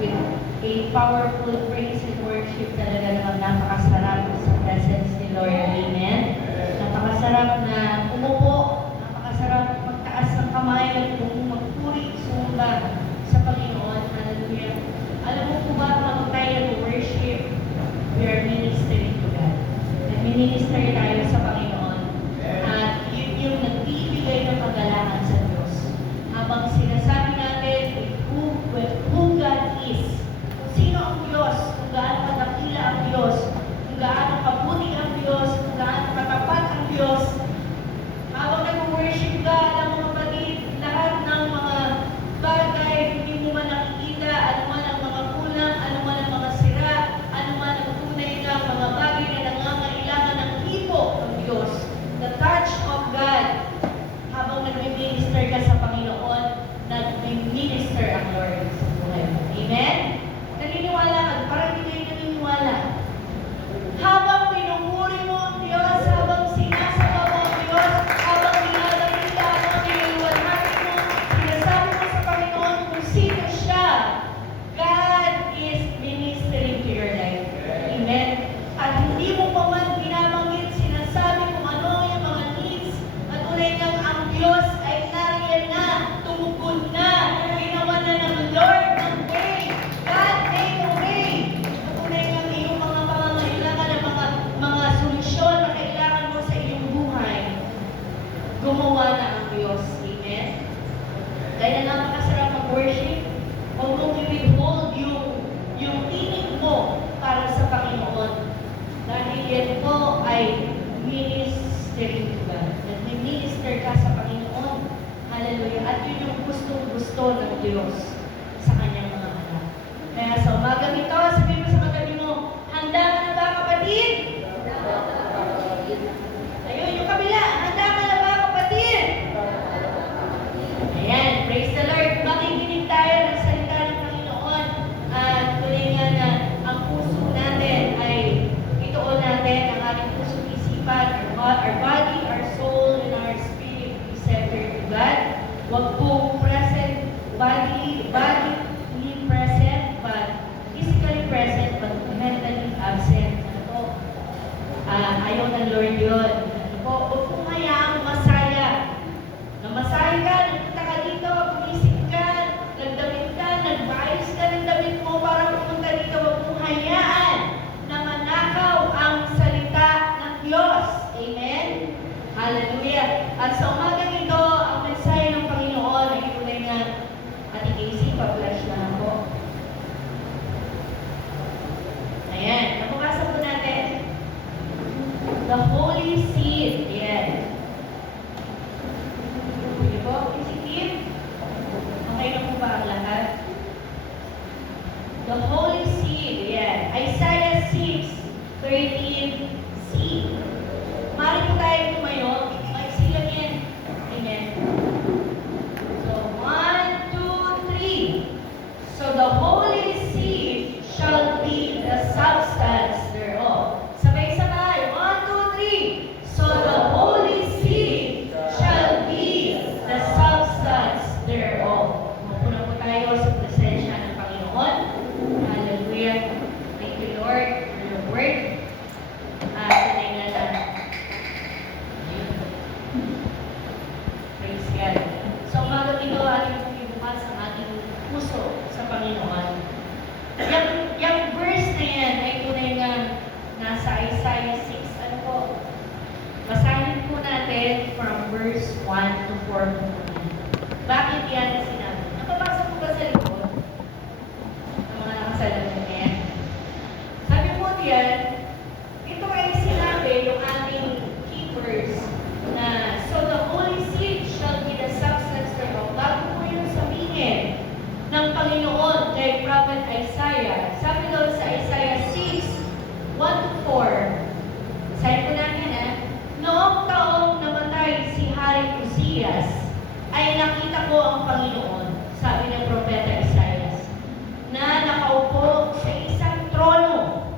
with a powerful praise and worship talaga naman napakasarap sa presence ni Lord. Amen? Napakasarap na umupo, napakasarap magtaas ng kamay at magpuri, sumba sa Panginoon. Hallelujah. Alam mo po ba, habang tayo worship, we are ministering to God. Nag-minister tayo sa Panginoon. At yun yung nagbibigay ng kagalangan sa Diyos. Habang sinasabi natin who God is, kung sino ang Diyos, kung gaano kadakila ang Diyos, kung gaano kabuti ang Diyos, kung gaano katapat ang Diyos, habang nag-worship ka, alam mo kapatid, lahat ng mga bagay, hindi mo man nakikita, ano man ang mga kulang, ano man ang mga sira, ano man ang tunay na mga bagay na nangangailangan ng hipo ng Diyos, the touch of God, habang nag-minister ka sa Panginoon, nag-minister ang Lord sa buhay mo. Amen? Naniniwala ka, parang hindi kayo naniniwala. Habang pinupuri mo ang Diyos, habang sinasama mo ang Diyos, habang pinadakila mo, niliwanagin mo, sinasabi mo sa Panginoon kung sino siya, God is ministering to your life. Amen? At hindi mo pa man binabanggit, sinasabi kung ano yung mga needs, at tunay ngang ang Diyos ay nariyan na, tumugon na, ginawa na ng Lord ng way. God made a way. At tunay ngang iyong mga pangangailangan ng mga solusyon na kailangan mo sa iyong buhay, gumawa na ang Diyos. Amen? Kaya napakasarap mag-worship. Huwag mong i-withhold yung tinig mo para sa Panginoon. Dahil yan po ay ministering to God. Nag-minister ka sa Panginoon. Hallelujah. At yun yung gustong-gusto ng Diyos sa kanyang mga anak. Kaya sa umagang ito, sabihin mo sa katabi mo, handa ka na ba kapatid? Ayun, yung kabila, handa ka na ba kapatid? Ayan, praise the Lord. Makikinig tayo ng salita ng Panginoon. At tuloy nga na ang puso natin ay ituon natin ang ating puso isipan, our body, our soul, and our spirit be centered to God. Huwag po present, bodily present, but physically present, but mentally absent. Ano po? Ayaw ng Lord yun. Ano po? Huwag pong hayaang masaya. Namasaya ka, nagpunta ka dito, pumisip ka, nagdamit ka, nagbayos ka ng damit mo para pumunta dito. Huwag mong hayaan na manakaw ang salita ng Diyos. Amen? Hallelujah. At sa umagang ito, ang mensahe ng Panginoon ay tunay nga ating Casey, pa-flash na ako. Ayan, napakasa po natin. The Holy Seed. Ayan. Sige po, Casey Kim. Okay na po ba ang lahat? The Holy Seed. Ayan. Isaiah 6:13c. Mari po tayo tumayo. Maiksi lang yan. Amen. So, 1, 2, 3. So, the Holy Seed shall be the substance thereof. Sabay-sabay. 1, 2, 3. So, the Holy Seed shall be the substance thereof. Muna po tayo sa presensya ng Panginoon. Hallelujah. Thank you, Lord, for your word. Tunay nga na. Praise God. So, umaga dito, ating pong ibukas ang ating puso sa Panginoon. Yung verse na yan ay tunay nga nasa Isaiah 6. Ano po? Basahin po natin from verse 1 to 4. Bakit yan sinabi? Napabasa po ba sa likod? Ang mga nakasalamin niya. Sabi po diyan, ito ay sinabi yung ating key verse na so the Holy Seed shall be the substance thereof. Bago po yung sabihin ng Panginoon kay Prophet Isaiah. Sabi doon sa Isaiah 6, 1 to 4. Sabi po natin noong taong namatay si Hari Uzzias, ay nakita ko ang Panginoon, sabi ng Propeta Isaiah, na nakaupo sa isang trono,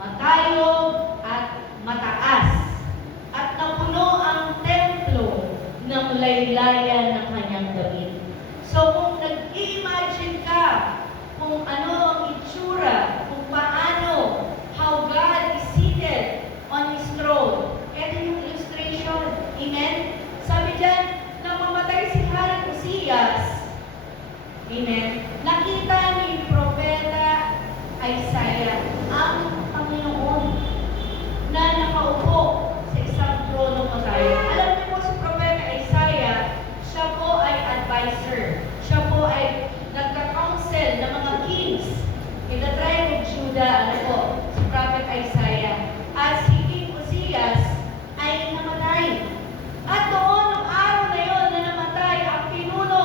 matayog at mataas, at napuno ang templo ng laylayan ng kanyang damit. So kung nag-imagine ka kung ano ang itsura, kung paano, how God is seated on His throne. Ito yung illustration. Amen? Sabi dyan, nang mamatay si Hari Uzzias, amen, nakita ni Propeta Isaiah ang Panginoon na nakaupo sa isang trono matay. Alam niyo po si Propeta Isaiah, siya po ay advisor. Siya po ay nagka-counsel ng mga kings in the tribe of Judah, ano po, si Prophet Isaiah. At si King Uzzias ay namatay. At doon, nung araw na yon na namatay, ang pinuno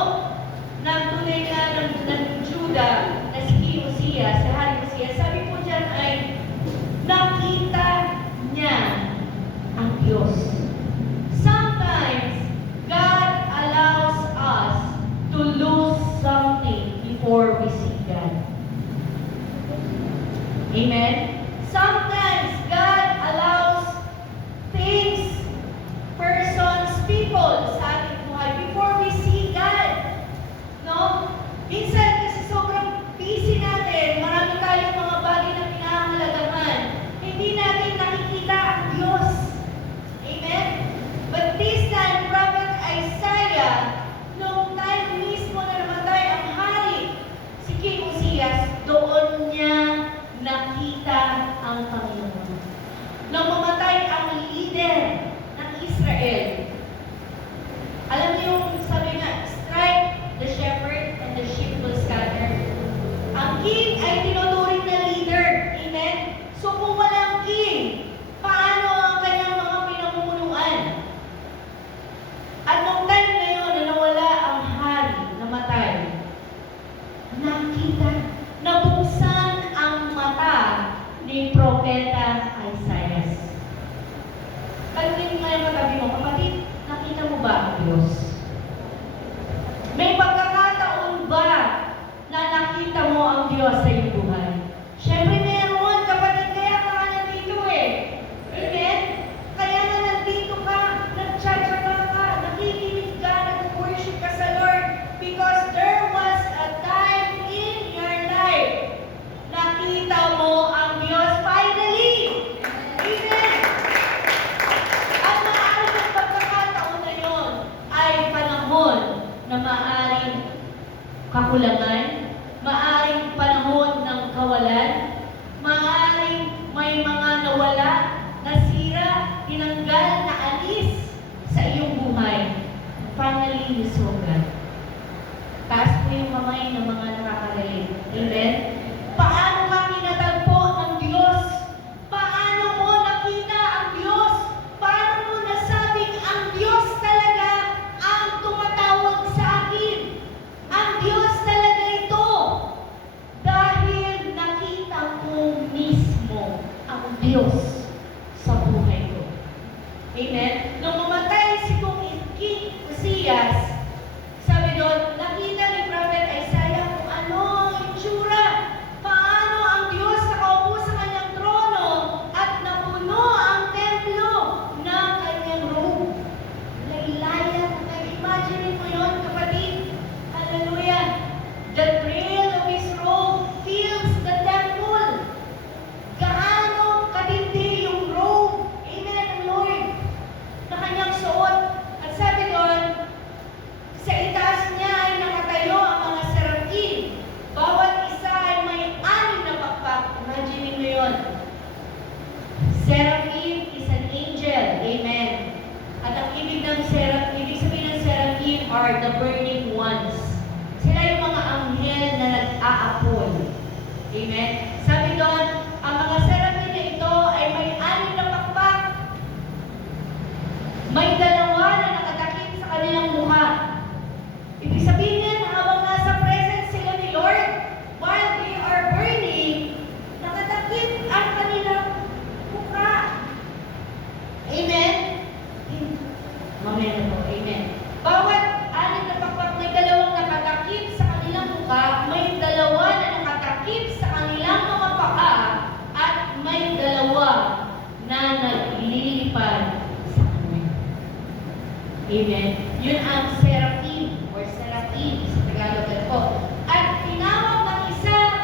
ng tunay ng Judah na si King Uzzias, si Hari Uzzias, sabi po dyan ay nakita niya ang Diyos. Sometimes, God allows us to lose something before we see God. Amen? Sometimes, God allows things, persons, people sa ating buhay before we see God. No? Minsan, kasi sobrang busy natin, marami tayong mga bagay na pinahahalagahan, hindi natin nakikita ang Diyos. Amen? But this time, Prophet Isaiah, noong time mismo na namatay ang hari, si King Uzzias, doon niya nakita ang Panginoon. Nang mamatay ang leader ng Israel, alam niyo yung sabi nga, strike the shepherd and the sheep will scatter. Ang king ay tinuturing na leader. Amen? So kung walang king, paano ang kanyang mga pinamumunuan? At nung time na yun, na nawala ang hari, namatay, nakita, nabuksan ang mata ni Propeta Isaiah. Tanungin mo yung katabi mo, kapatid, nakita mo ba ang Diyos? May pagkakataon ba na nakita mo ang Diyos sa iyong buhay? Siyempre meron, kapatid, kaya ka nandito eh. Amen? Kaya na nandito ka, nagtsatsaga ka, nakikinig ka, nag-worship ka sa Lord, because there was a time in your life nakita mo ang Diyos finally. Amen? At maaaring ang pagkakataon na yun ay panahon na maaaring kakulangan, maaaring panahon ng kawalan, maaaring may mga nawala, nasira, tinanggal, naalis sa iyong buhay. Finally, you saw God. Taas po yung kamay ng mga nakaka-relate. Amen? Paano ka kinatagpo ng Diyos? Paano mo nakita ang Diyos? Paano mo nasabing ang Diyos talaga ang tumatawag sa akin? Ang Diyos talaga ito. Dahil nakita ko mismo ang Diyos sa buhay ko. Amen? Nung mamatay si King Uzzias, sabi doon, nakita ni Prophet Isaiah kung ano ang itsura. Paano ang Diyos nakaupo sa kanyang trono at napuno ang templo ng kanyang robe. Nailaya, imagine mo yun, kapatid. Hallelujah. The trail of His robe fills the temple. Gaano katindi yung robe. Amen, Lord. Na kanyang suot. At sabi doon, sa itaas niya ay nakatayo ang mga serafin. Bawat isa ay may 6 na pakpak. Imagine mo yun. Seraphim is an angel. Amen. At ang ibig sabihin ng seraphim are the burning ones. Sila yung mga anghel na nag-aapoy. Amen. Sabi doon, ang mga seraphim na ito ay may 6 na pakpak. May 2 na nakatakip sa kanilang mukha. Ibig sabihin, habang nasa presence sila ni Lord, while they are burning, nakatakip ang kanilang mukha. Amen? Mamaya na po. Amen. Bawat 6 na pakpak, may 2 nakatakip sa kanilang mukha, may 2 na nakatakip sa kanilang mga paa, at may 2 na naglilipad sa kanila. Amen? Yun ang seraphim or seraphim sa Tagalog po. At tinawag ng isa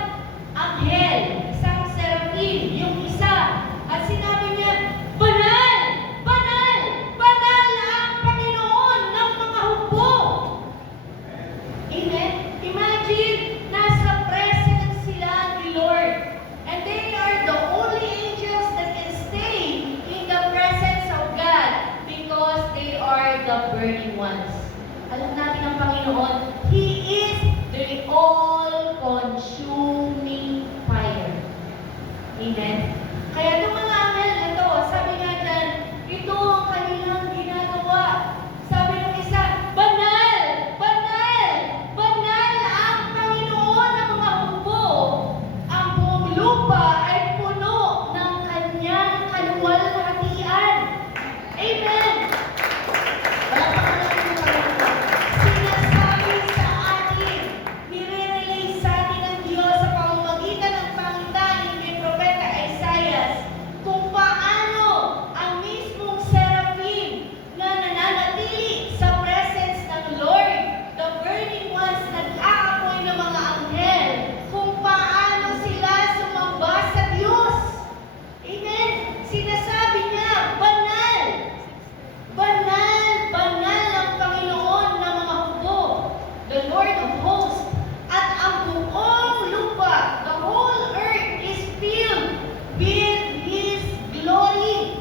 the Lord of hosts, at ang buong lupa, the whole earth is filled with His glory.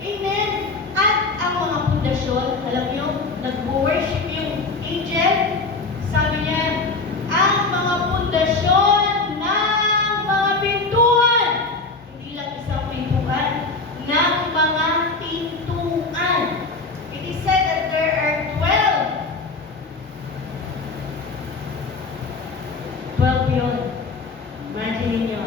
Amen. At ang mga pundasyon, alam niyo, nag-worship yung angel, sabi niya, ang mga pundasyon ng mga pintuan, hindi lang isang pintuan, ng mga pintuan. It is said that there are 12 yun. Imagine niyo,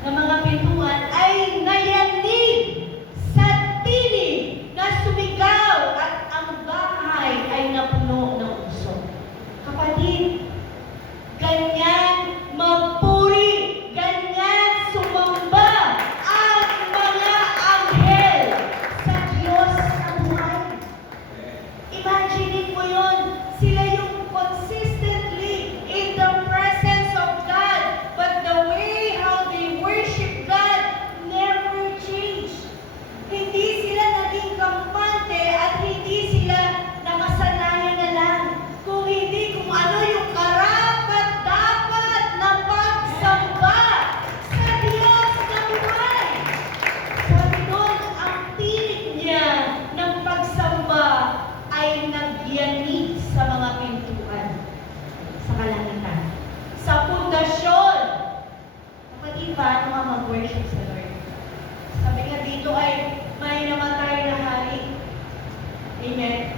na mga pintuan ay nayanig sa tinig na sumigaw at ang bahay ay napuno ng usok. Kapatid, ganyan magpuri, ganyan sumamba ang mga anghel sa Diyos na buhay. Imagine mo yun, sila yung consistently in the presence of God, but the way how they worship God never changed. Hindi sila naging kampante at hindi sila nakasanayan na lang. Kung hindi kung ano yung karapat-dapat na pagsamba sa Diyos na buhay. Sabi doon, ang tinig niya ng pagsamba ay nagyanig sa mga pintuan sa kalangitan. Sa pundasyon. Kapatid, paano nga mag-worship sa Lord? Sabi nga dito ay may namatay na hari. Amen.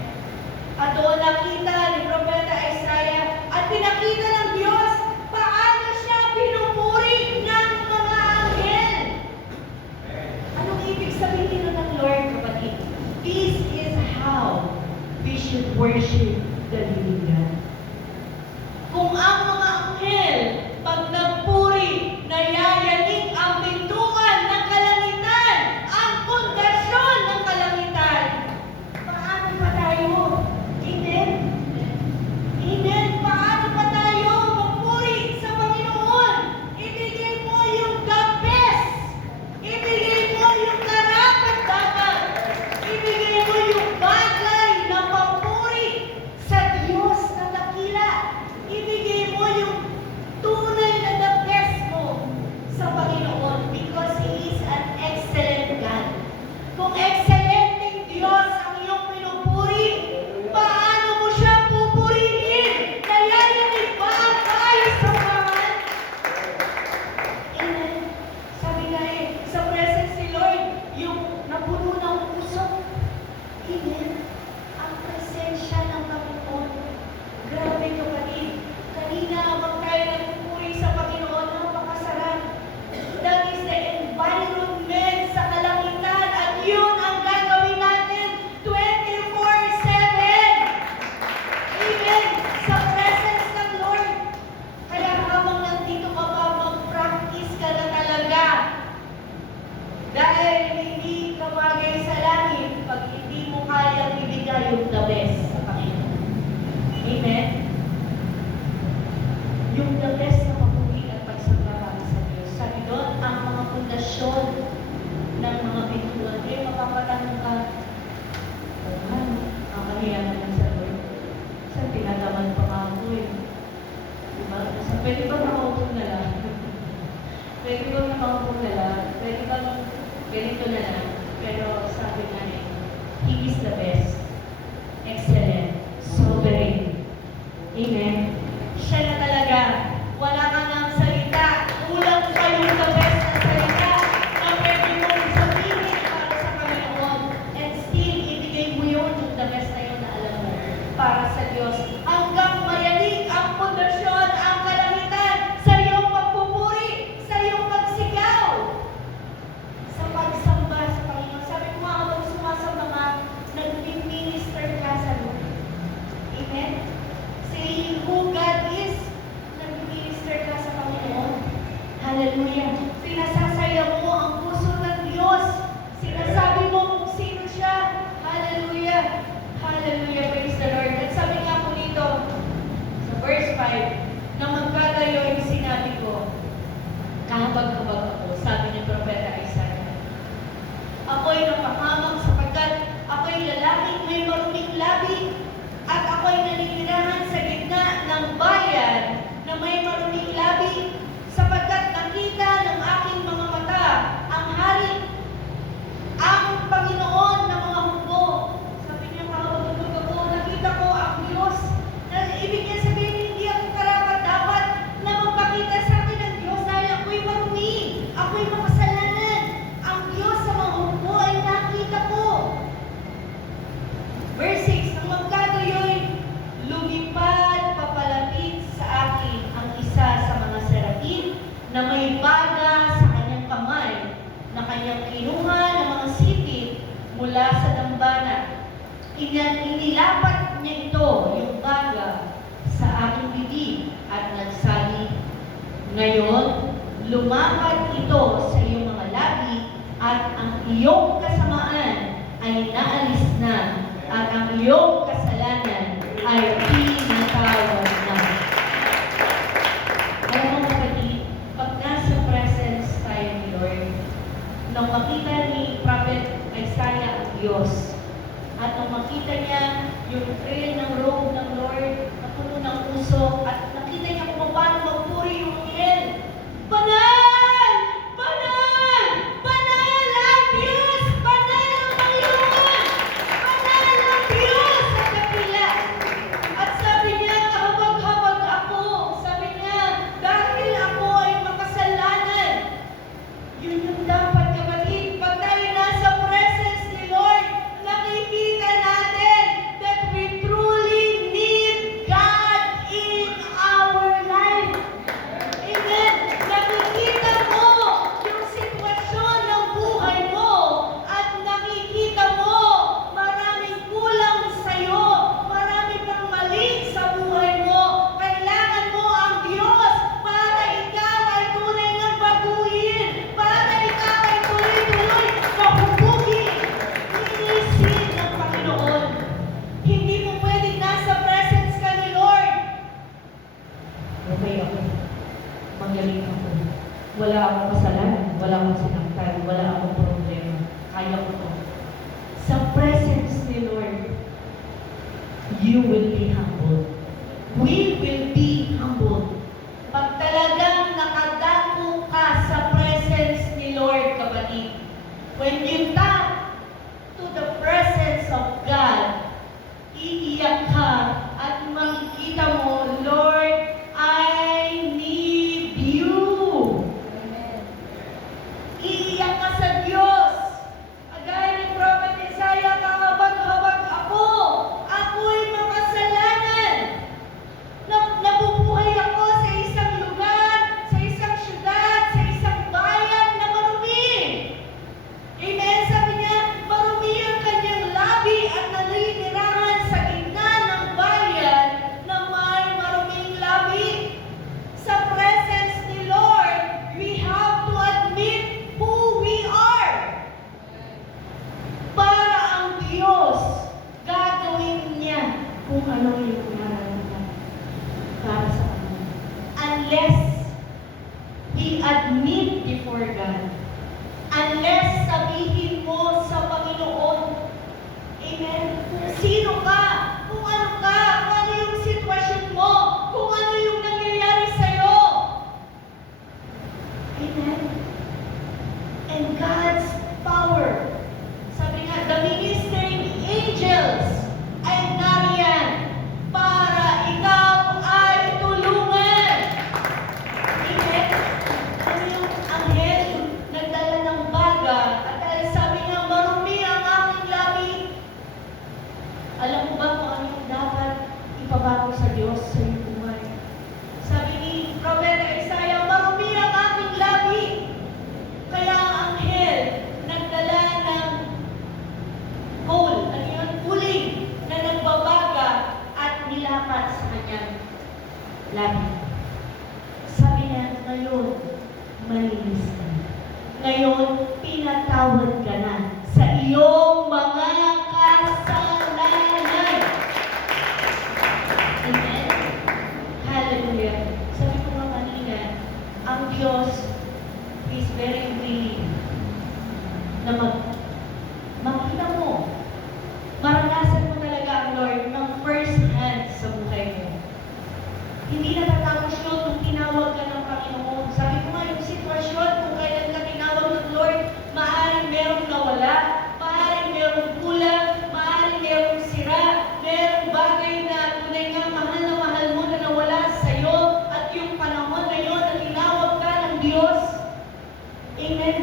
At doon nakita ni Propeta Isaiah at pinakita ng Diyos paano siya pinupuri ng mga anghel. Anong ibig sabihin nun ng Lord, kapatid? This is how we should worship the living God. Kung ang mga anghel, pag nagpuri, nayayanig ang pintuan ng kalangitan, ang pundasyon ng kalangitan, paano pa tayo? Amen? Amen? Paano pa tayo magpuri sa Panginoon? Ibigay mo yung the best. Ibigay mo yung karapat-dapat. Ibigay mo yung bagay na papuri sa Diyos na dakila. Ibigay mo yung tunay na the best mo sa Panginoon because He is an excellent God. Kung excellenting Diyos ang iyong pinupuri, paano mo siya pupurihin? Nayayanig ba ang kahit sa pangalan? Amen. Sabi nga sa presence ni Lord, yung napuno ng usok. Amen. Ang presensya ng Panginoon. Grabe kapatid. Kanina habang tayo nagpupuri sa Panginoon, napakasarap. That is the environment sa kalangitan at yun ang gagawin natin 24/7. Amen. Sa presence ng Lord. Kaya habang nandito ka pa, mag-practice ka na talaga. Dahil hindi ka bagay sa langit pag hindi mo kayang ibigay yung the best sa Panginoon. Amen? Yung the best na papuri at pagsamba para sa Diyos. Sabi doon, ang mga pundasyon ng mga pintuan, mapapatanong ka, kakahiya naman sa Lord. Saan pinagaman pa nga ako eh? Diba? Pwede ba makaupo na lang? Pwede ba makaupo na lang? Pwede ba ganito na lang? Pero sabi nga He is the best, excellent, sovereign. Amen? Siya na talaga. Wala ka ng salita. Kulang pa yung the best na salita na pwede mong sabihin para sa Panginoon. And still, ibigay mo yun yung the best na yun na alam mo para sa Diyos. Hanggang mayanig ang pundasyon, ang kalangitan sa iyong pagpupuri, sa iyong pagsigaw, sa pagsamba sa Panginoon. Sabi ko nga, habang sumasamba nga, nag-minister ka sa Lord. mula sa dambana. Inilapat niya ito, yung baga, sa aking bibig at nagsabi, ngayon, lumapat ito sa iyong mga labi at ang iyong kasamaan ay naalis na at ang iyong kasalanan ay pinatawad na. Alam mo kapatid, pag nasa presence tayo ni Lord, nang makita ni Prophet Isaiah ang Diyos, at nang makita niya yung trail ng robe ng Lord na puno ng usok, at nakita niya kung paano magpuri yung anghel, banal! Banal! Banal ang Diyos! Banal ang Panginoon! Banal ang Diyos sa kapila! At sabi niya, kahabag-habag ako. Sabi niya, dahil ako ay makasalanan. Yun yung dapat kapatid. Pag tayo nasa presence ni Lord, nakikita natin that we truly need God in our life. Amen. Nakikita mo yung sitwasyon ng buhay mo at nakikita mo maraming kulang sa'yo, marami pang mali sa buhay mo. Kailangan mo ang Diyos para ikaw ay tunay ng baguhin, para ikaw ay tuloy-tuloy mahubugin. Linisin ng Panginoon. Hindi mo pwedeng nasa presence ka ni Lord. Okay ako. Magaling ako. Wala akong kasalanan, wala akong sinaktan, wala akong problema. Kaya ko to. Sa presence ni Lord, you will be humble. We will be humble. Pag talagang nakadako ka sa presence ni Lord, kapatid, when you tap to the presence of God, iiyak ka at makikita mo, Lord, I need you. Iiyak ka sa Diyos. Agaya ni Prophet Isaiah, kahabag-habag ako. Ako'y makasalanan. Nabubuhay ako sa isang lugar, sa isang syudad, sa isang bayan na marumi. Amen. Sabi niya, marumi ang kanyang labi at naninirahan sa gitna ng bayan na may maruming labi. Sa presence ni Lord, we have to admit who we are. Para ang Diyos, gagawin niya kung ano yung nararamdaman para sa Kanya. Unless we admit before God, unless sabihin mo sa Panginoon, amen, kung sino ka, kung ano ka, kung ano yung sitwasyon mo, kung ano yung nangyayari sa'yo. Amen. And God's power. Sabi nga, the ministering angels ay nariyan para ikaw ay tulungan. Amen. Ano yung anghel nagdala ng baga at dahil sabi nga, marumi ang aking labi. Alam mo ba kung ano yung dapat ipabago sa Diyos sa iyong buhay? Sabi ni Prophet Isaiah, marumi ang aking labi. Kaya ang anghel nagdala ng coal, ano yun? Uling na nagbabaga at nilapat sa kanyang labi. Sabi niya, ngayon, malinis ka. Ngayon, pinatawad ka na sa iyong mga kasalanan. Amen? Hallelujah. Sabi ko nga kanina, ang Diyos is very willing na makita mo, maranasan mo talaga ang Lord ng first hand sa buhay mo. Hindi natatapos yun kung tinawag ka ng Panginoon. Sabi ko nga, yung sitwasyon, kung kailan ka tinawag ng Lord, maaaring merong nawala, maaaring merong kulang, maaaring merong sira, merong bagay na tunay nga mahal mo na nawala sa'yo, at yung panahon na yun na tinawag ka ng Diyos. Amen.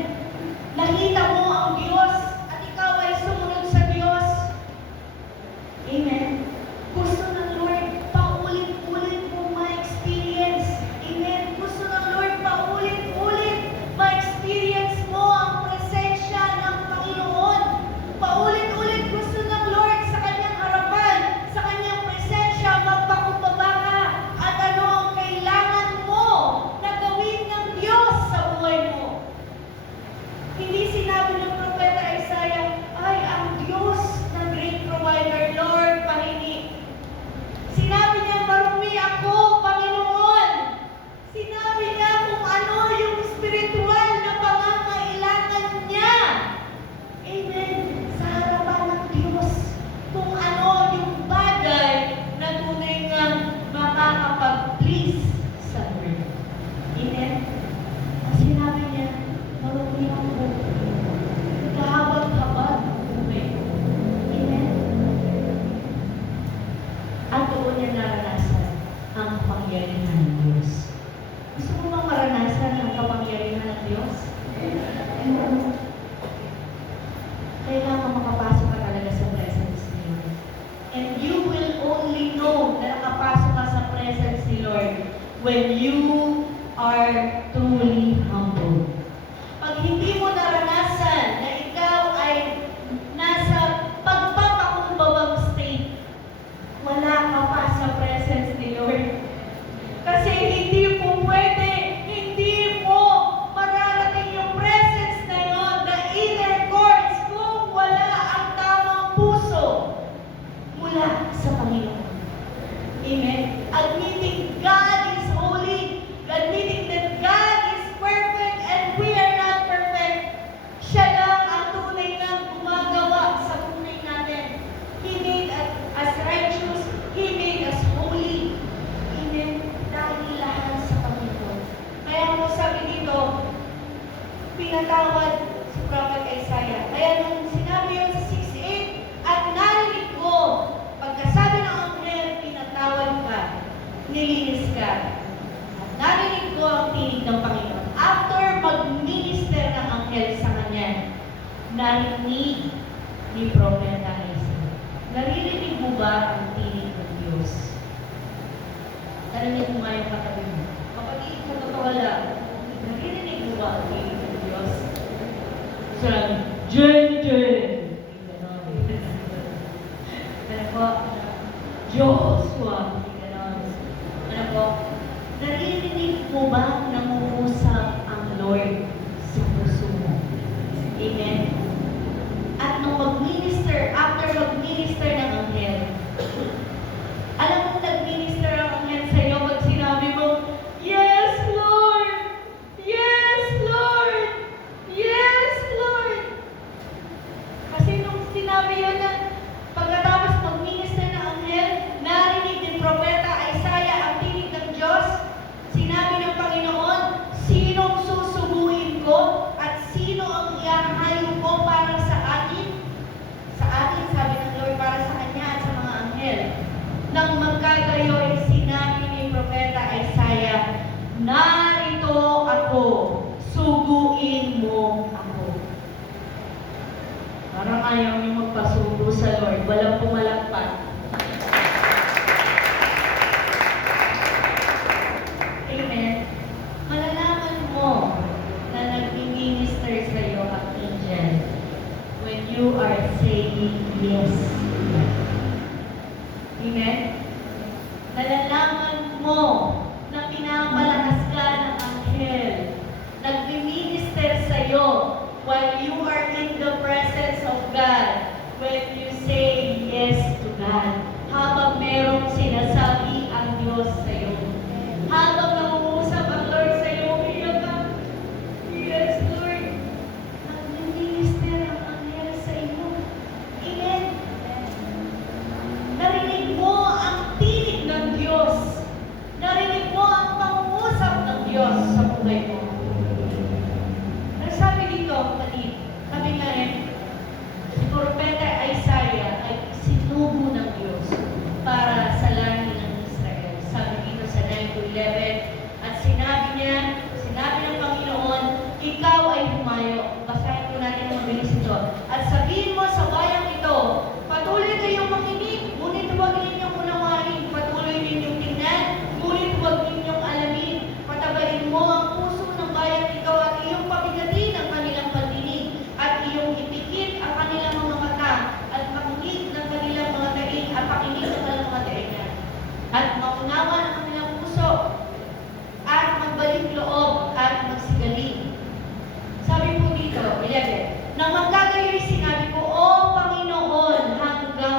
Nakita mo ang Diyos at ikaw ay sumunod sa Diyos. Amen. Gusto ng Lord, paulit-ulit mo ma-experience kapangyarihan ng Diyos. Gusto mo bang maranasan ang kapangyarihan ng Diyos? Kailangan makapasok ka talaga sa presence ni Lord. And you will only know na nakapasok ka sa presence ni Lord when you are truly humble. Pag hindi mo naranasan na ikaw ay nasa pagpapakumbabang state, wala ka pa sa presence ni Lord. Kasi hindi mo pwede, hindi mo mararating yung presence na yun, the inner courts, kung wala ang tamang puso mula sa Panginoon. Amen? Admitting God is holy, admitting that God is perfect and we are not perfect. Siya lang ang tunay na gumagawa sa tunay natin. He made us righteous, He made us holy. Amen? Dahil lahat sa Panginoon. Kaya mo sabi dito, pinatawad si Prophet Isaiah. Kaya nung sinabi yun sa 6:8, at narinig ko, pagkasabi ng anghel, pinatawad ka, nilinis ka. At narinig ko ang tinig ng Panginoon. After mag-minister ng anghel sa kanya, narinig ni Prophet Isaiah. Naririnig mo ba ang tinig ng Diyos? Narinig mo nga yung katabi mo. Kapag sa totoo lang, naririnig mo ba ang tinig ng Diyos? So lang, Jen! Ganon. Ano po? Joshua! Ganon. Ano po? Naririnig mo ba nangungusap ang Lord sa puso mo? Amen? At nung mag-minister, after mag-minister ng anghel, alam mo nag-minister ang anghel sa'yo pag sinabi mo, Yes, Lord! Yes, Lord! Yes, Lord! Kasi nung sinabi yun na pagkatapos mag-minister ng anghel, narinig ni Propeta Isaiah ang tinig ng Diyos, sinabi ng Panginoon, sinong susubuin ko at sino ang ihahayo ko para sa atin? Sa atin, sabi ng Lord, para sa Kanya at sa mga anghel. Nang magkagayoy, sinabi ni Propeta Isaiah, narito ako, suguin mo ako. Parang ayaw niyo magpasugo sa Lord, walang pumalakpak. Amen. Malalaman mo na nag-minister sa iyo ang angel when you are saying yes. Amen. Malalaman mo na pinapalakas ka ng anghel. Nag-minister sa iyo while you are in the presence of God. When you say yes to God. Habang merong sinasabi ang Diyos sa iyo. Habang nangungusap ang Lord sa iyo, iyak ka. Yes, Lord. Nag-minister ang anghel sa iyo. Amen. Narinig mo ang tinig ng Diyos. Narinig mo ang pangungusap ng Diyos sa buhay mo. Nagsabi dito, kanina, sabi nga si Propeta Isaiah ay sinugo ng Diyos para sa lahi ng Israel. Sabi dito sa 9-11, at sinabi ng Panginoon, ikaw ay humayo. Basahin ko natin ang mabilis ito. At sabihin mo sa bayang ito, patuloy kayong makinig, ngunit huwag ninyong unawain. Patuloy ninyong tingnan, ngunit huwag ninyong alamin. Patabain mo ang puso ng bayang ito at iyong pabigatin ang kanilang pandinig at iyong ipikit ang kanilang mga mata at makinig ng kanilang mga taing at pakinig ng kanilang mga taingan. At maunawa ang kanilang puso at magbalik loob at magsigaling. Sabi po dito, 11, nang magkagayoy sinabi ko, O Panginoon, hanggang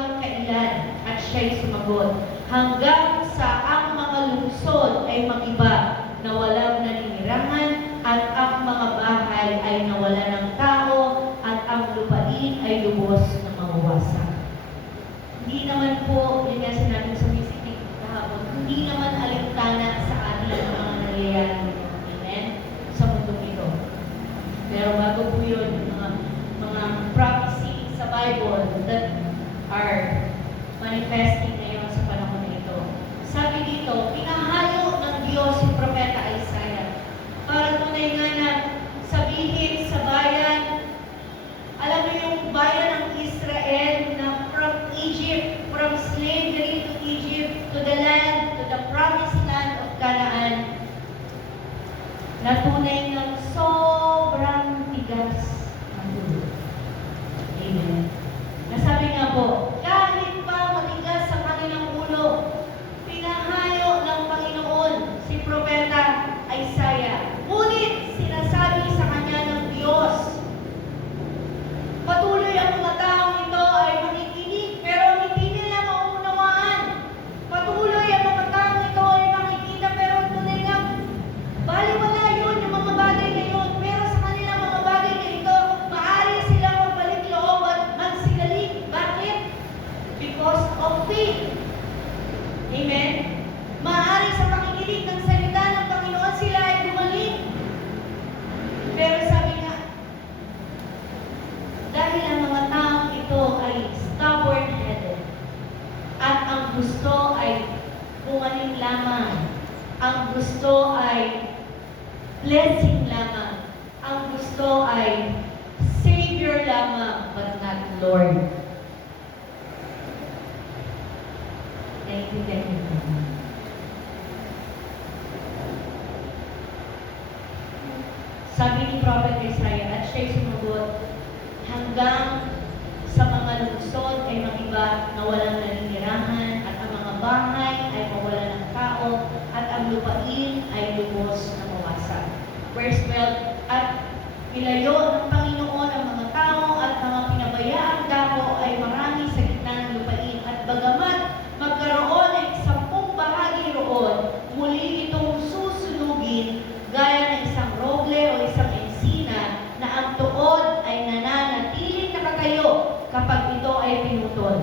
lamang. Ang gusto ay blessing lamang. Ang gusto ay Savior lamang, but not Lord. Naiintindihan niyo po. Sabi ni Prophet Isaiah, at siya'y sumagot, hanggang sa mga lungsod ay magiba na walang naninirahan, at ang mga bahay ay mawalan ng tao, at ang lupain ay lubos na mawasak. Verse 12, at ilayo ng Panginoon ang mga tao at mga pinabayaang dako ay marami sa gitna ng lupain, at bagamat magkaroon ng 10 bahagi roon, muli itong susunugin gaya ng isang roble o isang ensina na ang tuod ay nananatiling nakatayo kapag ito ay pinutol.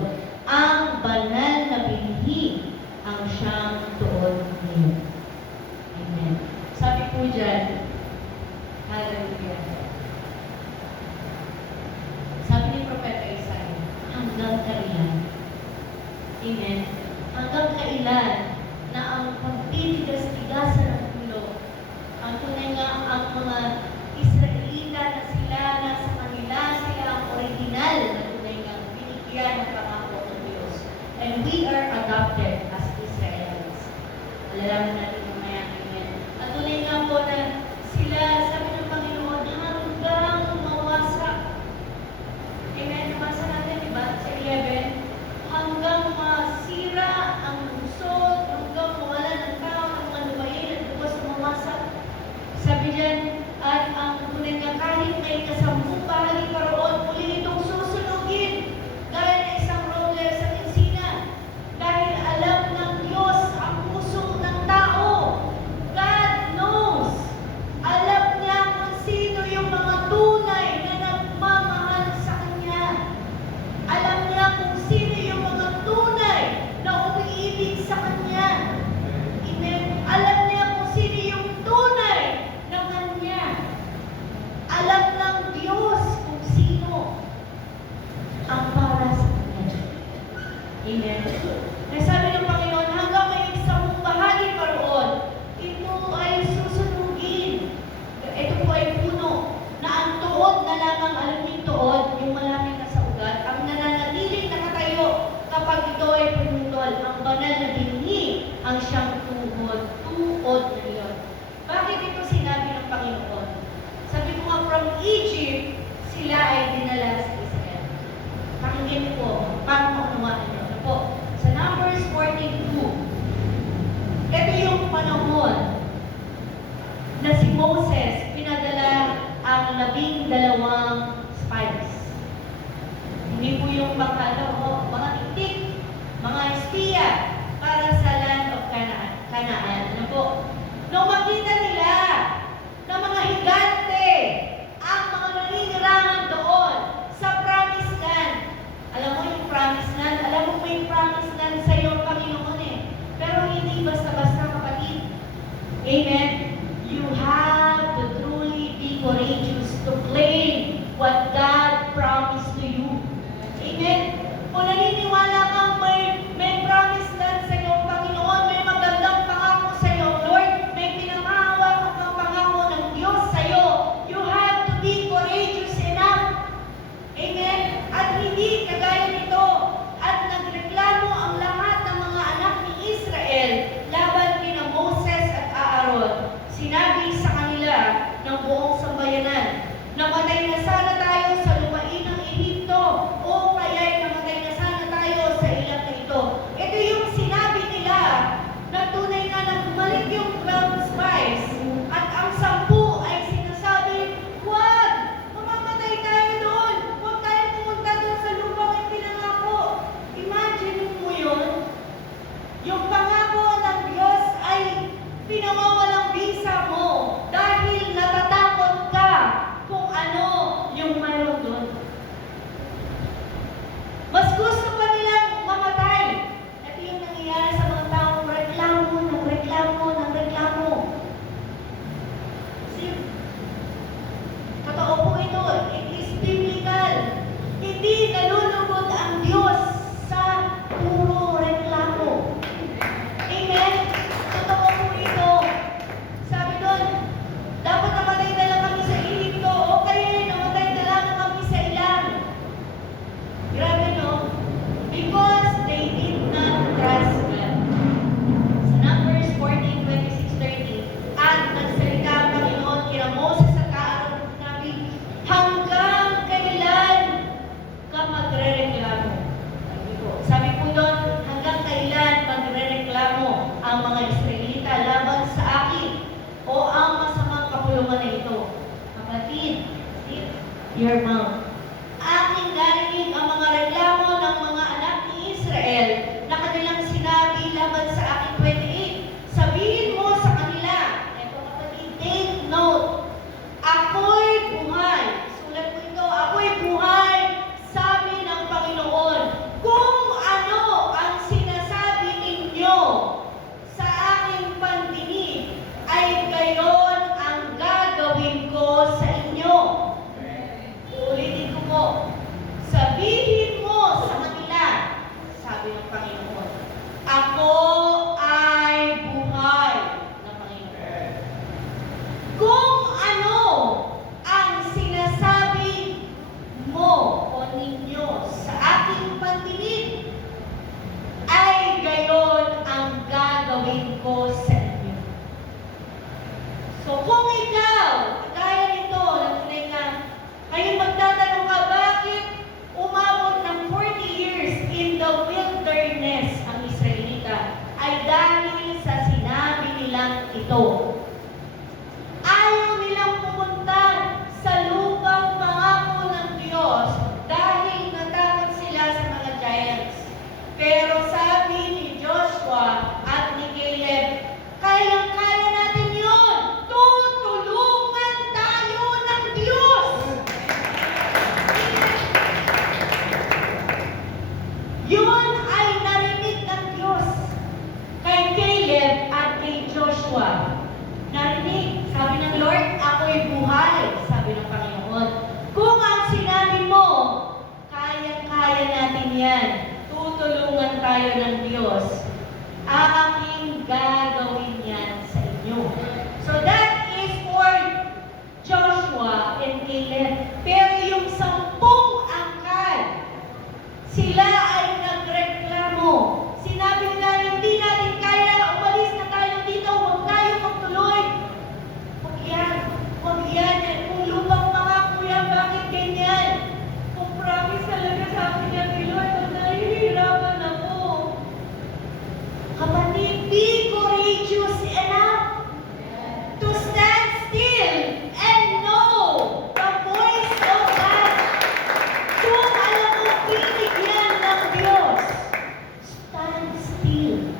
Ang banal na binhi ang siyang tuod niyo. Amen. Sabi po dyan, hallelujah. Sabi ni Propeta Isaiah, hanggang kailan? Amen. Hanggang kailan na ang pagtitigas-tigasan ng ulo, ang tunay nga ang mga Israelita na sila nasa kanila, sila ang original na tunay nga binigyan ng pangako ng Diyos. And we are adopted as Israelites. Alalaman natin mamaya ngayon. Ang tunay nga po na sila, sabi ng Panginoon, hanggang mawasak. Amen. Nabasa natin, di ba? Sa 11, hanggang masira ang lungsod, hanggang mawala ng tao, ang mga lupain at lubos na mawasak. Sabi dyan, at ang tunay nga kahit may 10 bahagi pa roon, muli itong susunugin. Gaya ng isang roble, isang ensina. Dahil alam ng Diyos ang puso ng tao. God knows. Alam niya kung sino yung mga tunay na nagmamahal sa Kanya. Alam niya kung sino yung mga tunay na umiibig sa Kanya. Amen. Alam niya kung sino yung tunay na Kanya. Alam ng Diyos kung sino ang para sa Kanya. Amen. Nasabi ng Panginoon, hanggang may 10 bahagi pa roon, ito ay susunugin. Ito po ay puno na ang tuod na lamang, alam niyo tuod, yung malapit na sa ugat, ang nananatiling nakatayo kapag ito ay pinutol. Ang banal na binhi ang siyang tuod na iyon. Bakit ito sinabi ng Panginoon? Sabi ko nga, from Egypt, sila ay dinala sa Israel. Pakinggan niyo po, para maunawaan niyo. Ano po? Sa Numbers 42, ito yung panahon na si Moses pinadala ang 12 spies. Hindi po yung mga tiktik, mga espiya para sa land of Canaan. Ano po? Nung makita nila na mga higante ang mga naninirahan doon sa promised land. Alam mo yung promised land? Alam mo yung promised land sa iyo, Panginoon eh. Pero hindi basta-basta, kapatid. Amen? You have to truly be courageous to claim what God promised to you. Amen? Kung naniniwala kang may promised land sa iyo, Panginoon, may magandang pangako sa iyo, Lord, may pinamahawak ang pangako ng Diyos sa iyo, you have to be courageous enough. Amen? At hindi kagaya nito, at nagreklamo ang lahat ng mga anak ni Israel laban kina Moses at Aaron. your mouth. Aking narinig ang mga reklamo ng mga anak ni Israel na kanilang sinabi laban sa aking 28. Sabihin mo sa kanila, eto kapatid, take note, ako'y buhay. Sulat mo ito, ako'y buhay, sabi ng Panginoon. Kung ano ang sinasabi ninyo sa aking pandinig, ay gayon ang gagawin ko sa inyo. Ulitin ko po, sabihin mo sa kanila, sabi ng Panginoon, ako ay buhay ng Panginoon. Kung ano ang sinasabi mo o ninyo sa aking pandinig, ay gayon ang gagawin ko sa inyo. So kung ikaw, kagaya nito, natunay ka, ngayon magtatanong ka, bakit umabot ng 40 years in the wilderness ang Israelita? Ay dahil sa sinabi nilang ito. Ayaw nilang pumunta sa lupang pangako ng Diyos dahil natakot sila sa mga giants. Pero sabi ni Joshua at ni Caleb, kayang-kaya natin yun! Tutulungan tayo ng Diyos! Yun ay narinig ng Diyos kay Caleb at kay Joshua. Narinig, sabi ng Lord, ako'y buhay, sabi ng Panginoon. Kung ang sinabi mo, kayang-kaya natin yan, tutulungan tayo ng Diyos, aking gagawin yan sa inyo. So that is for Joshua and Caleb. Pero yung 10 angkan, sila ay nagreklamo. Sinabi nila, hindi natin kaya, umalis na tayo dito, huwag tayo magtuloy. Huwag yan, huwag yan. Kung lupang pangako yan, bakit ganyan? Kung promise talaga sa akin yan, Lord, kung nahihirapan ako. Kapatid, be courageous enough to stand still and know the voice of God. Kung alam mo, binigyan ng Diyos, stand still.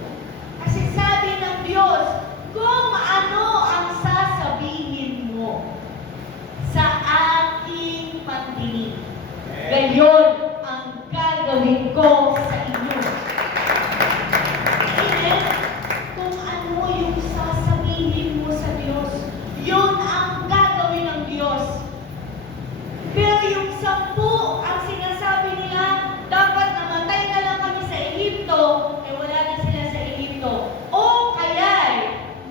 Kasi sabi ng Diyos, kung ano ang sasabihin mo sa aking pandinig, gayon ang gagawin ko sa inyo. Amen? Kung ano yung sasabihin mo sa Diyos, yun ang gagawin ng Diyos. Pero yung 10, ang sinasabi nila, dapat namatay na lang kami sa Ehipto, eh wala na sila sa Ehipto. O kaya'y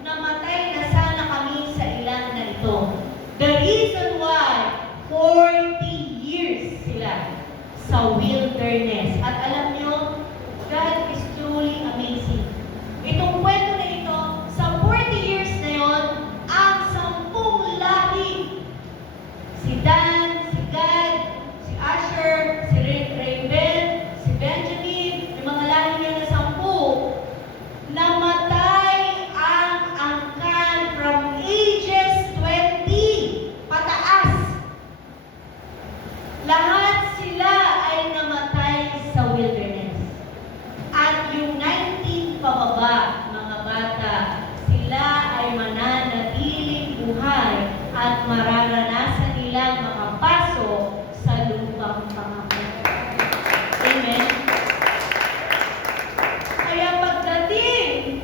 namatay na sana kami sa ilang na ito. The reason why 40 years sila sa wilderness. At alam nyo, God is truly amazing. Itong kwento na ito, sa 40 years na yon, ang 10 lahi, si Dan, si Gad, si Asher, si Reuben, si Benjamin, yung mga lahi niya na 10, namatay ang angkan from ages 20 pataas. Lahat sila ay namatay sa wilderness. At yung 19 pababa, mga bata, sila ay mananatiling buhay at mararanasan nilang makapasok sa lupang pangako. Amen? Kaya pagdating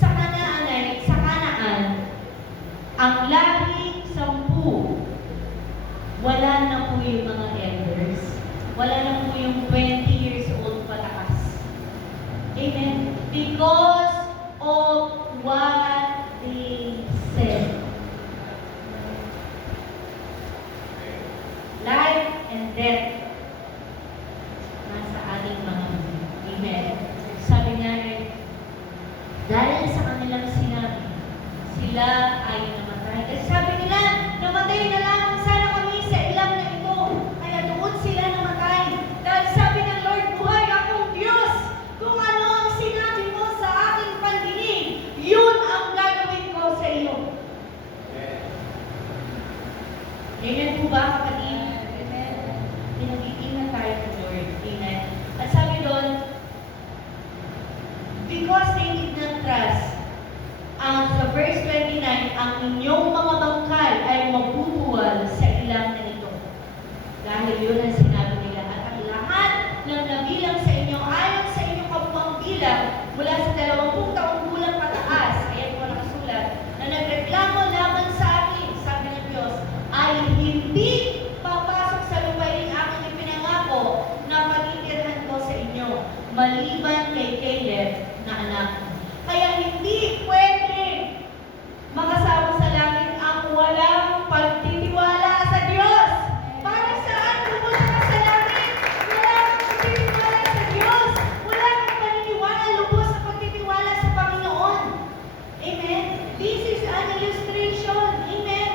sa Kanaan, ang lahing 10, wala na po yung mga elders. Wala na po yung 20 years old pataas. Amen? Because of what they said. Life and death nasa ating mga bibig. Amen? Sabi nga rin, dahil sa kanilang sinabi, sila ay namatay. Kasi sabi nila, namatay na lang sana kami sa ilang na ito. Kaya doon sila namatay. Dahil sabi ng Lord, buhay akong Diyos. Kung ano ang sinabi mo sa aking pandinig, yun ang gagawin ko sa iyo. Amen po ba, kapatid? ang inyong mga bangkay ay mabubuwal sa ilang na ito. Dahil yun ang sinabi nila. At ang lahat ng nabilang sa inyo ayon sa inyong kabuang bilang mula sa 20 taong gulang pataas, ayan po nakasulat, na nagreklamo laban sa akin, sabi ng Diyos, ay hindi papasok sa lupain aking ipinangako na pagtitirhan ko sa inyo, maliban kay Caleb na anak. Kaya hindi pwede makasama sa langit ang walang pagtitiwala sa Diyos. Para saan pumunta ka sa langit? Wala kang pagtitiwala sa Diyos. Wala kang paniniwala, lubos sa pagtitiwala sa Panginoon. Amen? This is an illustration. Amen?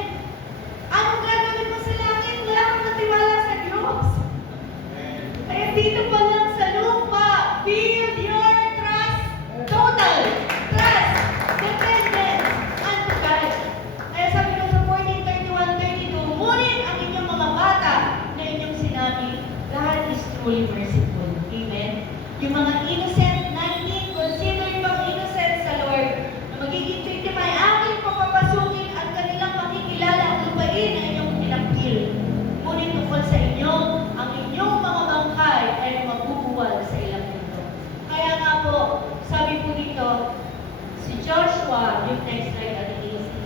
Anong gagawin mo sa langit? Wala kang pagtitiwala sa Diyos. Kaya dito pa lang sa lupa, build your trust, total trust, dependence unto God. Kaya sabi ko sa 14:31-32, ngunit ang inyong mga bata na inyong sinabi, God is truly merciful. Amen? Yung mga innocent, 19, consider yung mga innocent sa Lord, na magiging 25, aking papapasukin at kanilang makikilala ang lupain na inyong tinakil. Ngunit tungkol sa inyo, ang inyong mga bangkay ay mabubuwal sa ilang mundo. Kaya nga po, sabi po dito, si Joshua, yung next slide natin ilustri.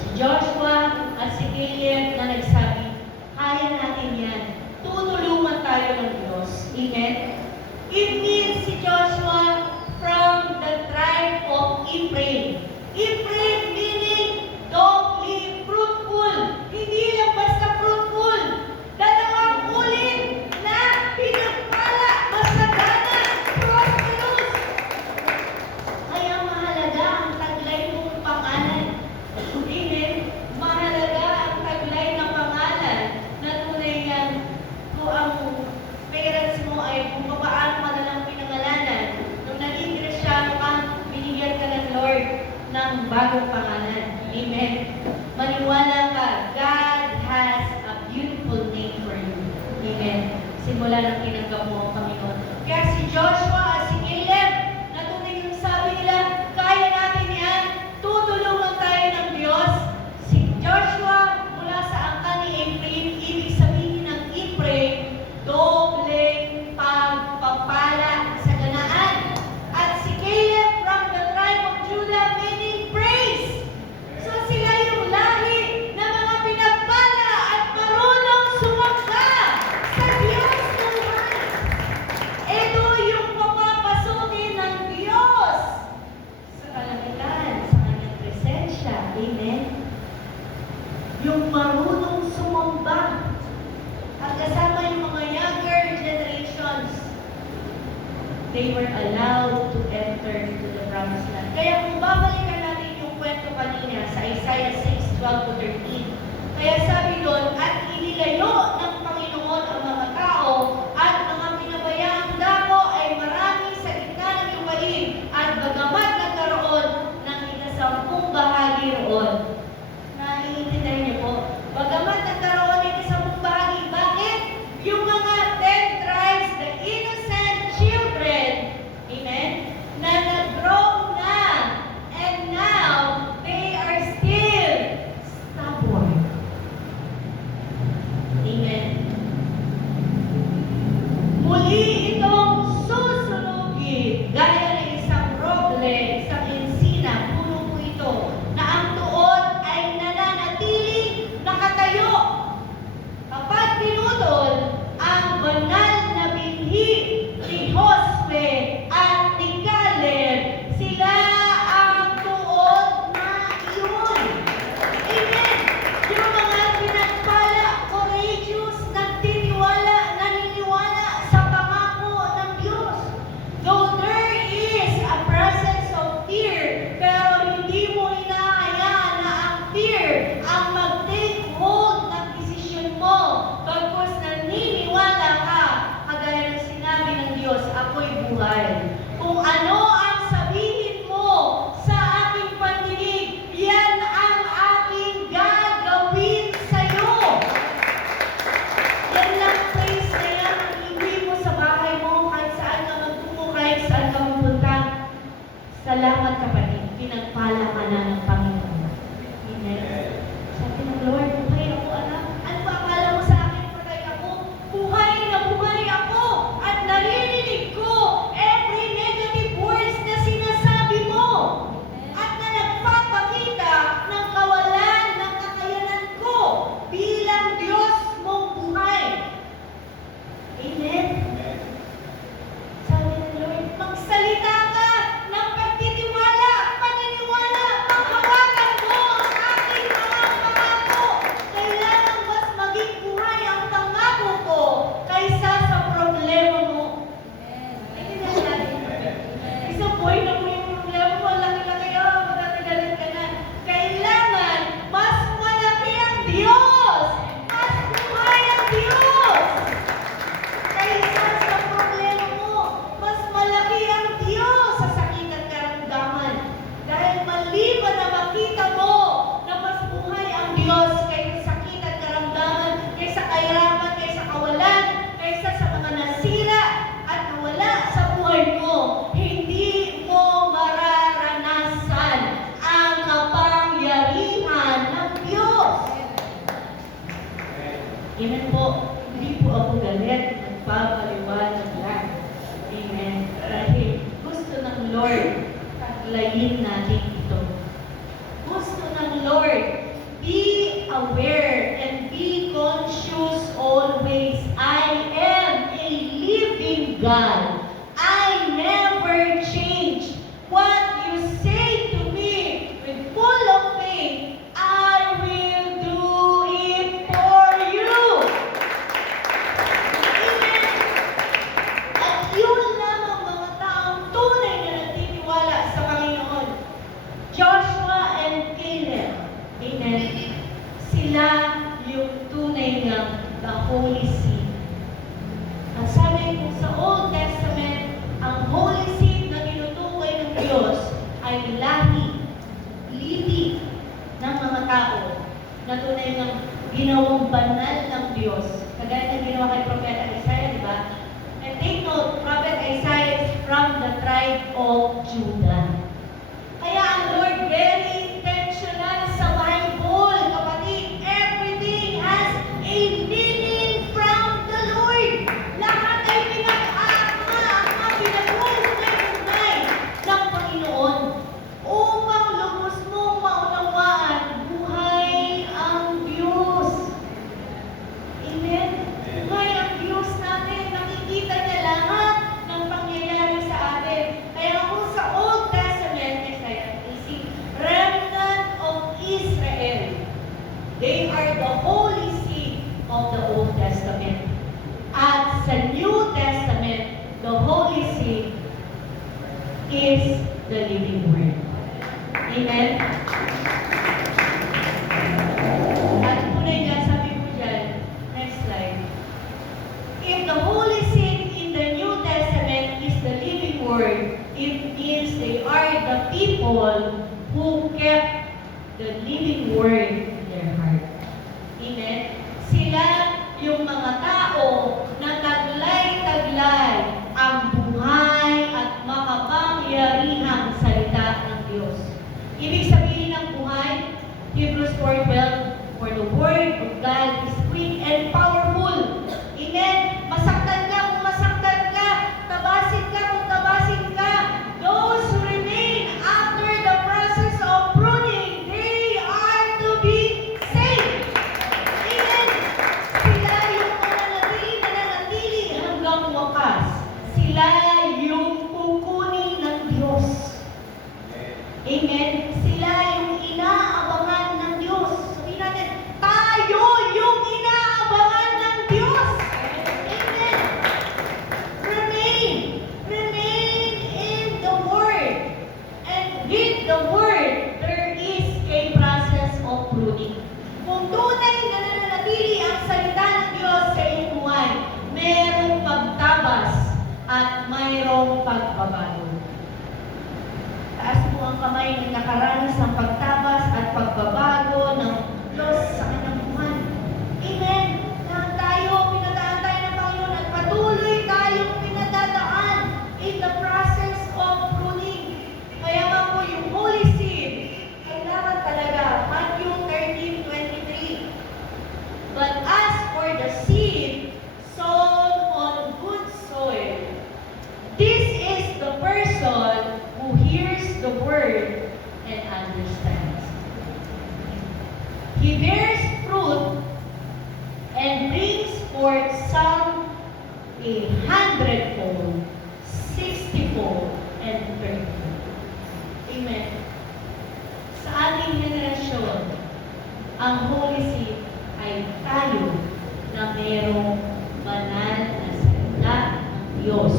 Si Joshua at si Caleb na nagsabi, kaya natin yan. Tutulungan tayo ng Diyos. Amen? It means si Joshua from the tribe of Ephraim. Ephraim meaning doubly fruitful. Hindi lang basta fruitful. Dalawang ulit na pinagpala, masagana, prosperous. Kaya mahalaga ang taglay mong pangalan. Amen? Mahalaga ang taglay na pangalan na tunay yan kung ang parents mo ay kung paano ka na lang pinangalanan. Nung naging Kristyano ka, binigyan ka ng Lord ng bagong pangalan. Amen? Maniwala ka, God has a beautiful name for you. Amen? Simula nang tinanggap mo ang Panginoon. Kaya si Joshua at si Caleb, na tunay yung sabi nila, kaya natin yan, tutulungan tayo ng Diyos. Si Joshua, mula sa angkan ni Ephraim, ibig sabihin ng Ephraim, dobleng pagpapala sa ganaan. At si Caleb from the tribe of Judah, meaning praise. So sila yung lahi na mga pinagpala at marunong sumagda sa Diyos ng buhay. Ito yung papapasukin ng Diyos sa kalamitan, sa kanyang presensya. Amen? Yung marunong sumamba. At kasama yung mga younger generations, they were allowed to enter into the promised land. Kaya kung babalikan natin yung kwento kanina sa Isaiah 6:12-13, kaya sabi doon, at inilayo ng Panginoon ang mga tao at mga pinabayaang dako ay marami sa gitna ng lupain at bagamat nagkaroon ng 10 bahagi roon. Naiintindihan niyo po? Bagamat nagkaroon ng 10 bahagi, bakit? Yung mga 10 tribes, the innocent children, amen, na nag-grow na Amen po. Hindi po ako galit. Nagpapaliwanag lang. Amen. Dahil gusto ng Lord, taglayin natin ito. Gusto ng Lord, be aware and be conscious always. I am a living God. I never change. What you say to me with full of faith, I will do it for you. Amen. At yun lang ang mga taong tunay na nagtitiwala sa Panginoon. Joshua and Caleb. Amen. Sila yung tunay ng the Holy Seed. Ang sabi po sa Old Testament, ang Holy Seed na tinutukoy ng Diyos ay lahi, lipi ng mga tao na tunay ng ginawang banal ng Diyos. Kagaya ng ginawa kay Propeta Isaiah, di ba? And take note, Prophet Isaiah is from the tribe of Judah. Kaya ang Lord very intentional sa Bible, kapatid. Everything has a meaning from the Lord. Lahat ay pinag-aama, pinag-uunay ng Panginoon upang lubos mong maunawaan buhay ang Diyos. Amen? Buhay ang Diyos natin. Nakikita niya lahat ng pangyayari sa atin. Kaya kung sa Old Testament, remnant of Israel. They are the Holy Seed of the Old Testament. At sa New Testament, the Holy Seed is the living Word. Amen? At tunay nga sabi ko dyan, next slide. If the Holy Seed in the New Testament is the living Word, it means they are the people who kept the living Word in their heart. Amen? Sila yung mga tao na taglay-taglay ang buhay at makapangyarihang salita ng Diyos. Ibig sabihin ng buhay, Hebrews 4:12, for the Word of God is quick and powerful. Amen? Masaktan ka kung masaktan ka, tabasin ka kung tabasin ka. Those who remain after the process of pruning, they are to be saved. Amen? Sila yung nananatili hanggang wakas. Sila yung kukunin ng Diyos. Amen? Sila yung inaabangan ng Diyos. Sabihin natin, tayo yung inaabangan ng Diyos. Amen? Remain. Remain in the Word. And with the Word, there is a process of pruning. Kung tunay na nananatili ang salita ng Diyos sa iyong buhay, mayroong pagtabas at mayroong pagbabago. Taas mo ang kamay ng nakaranas ng pagtabas at pagbabago ng Diyos sa kanyang buhay. Amen. Na tayo, pinadaan tayo ng Panginoon at patuloy tayong pinadadaan in the process of pruning. Kaya nga po yung Holy Seed, kailangan talaga, Matthew 13:23. But as for the seed sown on good soil, this is the person who hears the word and understands. He bears fruit and brings forth some 100-fold, 60-fold, and 30-fold. Amen. Sa ating henerasyon, ang Holy Seed ay tayo na mayroong banal na salita ng Diyos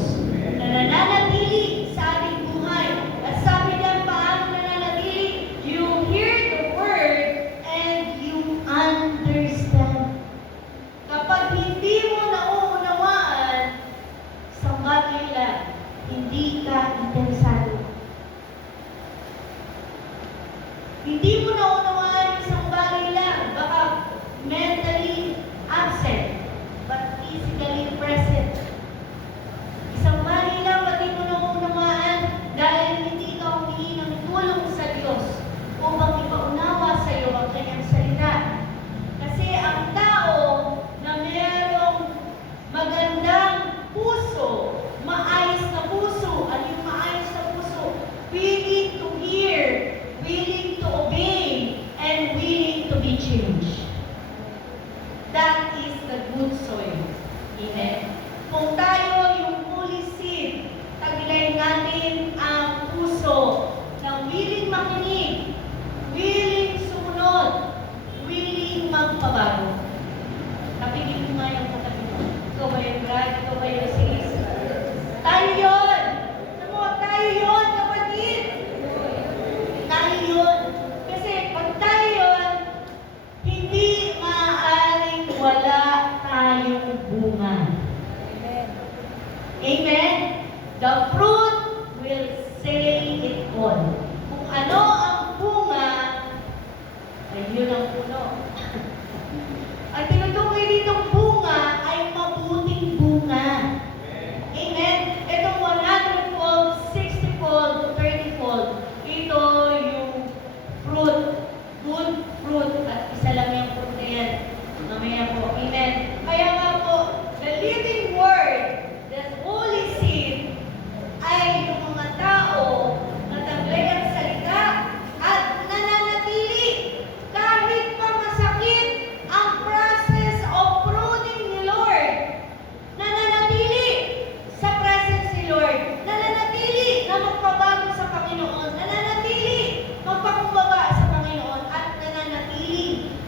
na nananatili sa ating buhay. At sabi niya, paano nananatili? You hear the word and you understand. Kapag hindi mo nauunawaan sa bagay lang, hindi ka interesado. Hindi mo naunawaan isang bagay lang, baka mentally absent, but physically present. Isang bagay lang, ba't di mo naunawaan dahil hindi ka humingi ng tulong sa Diyos upang ipaunawa sa iyo ang kanyang salita. Kasi ang tao na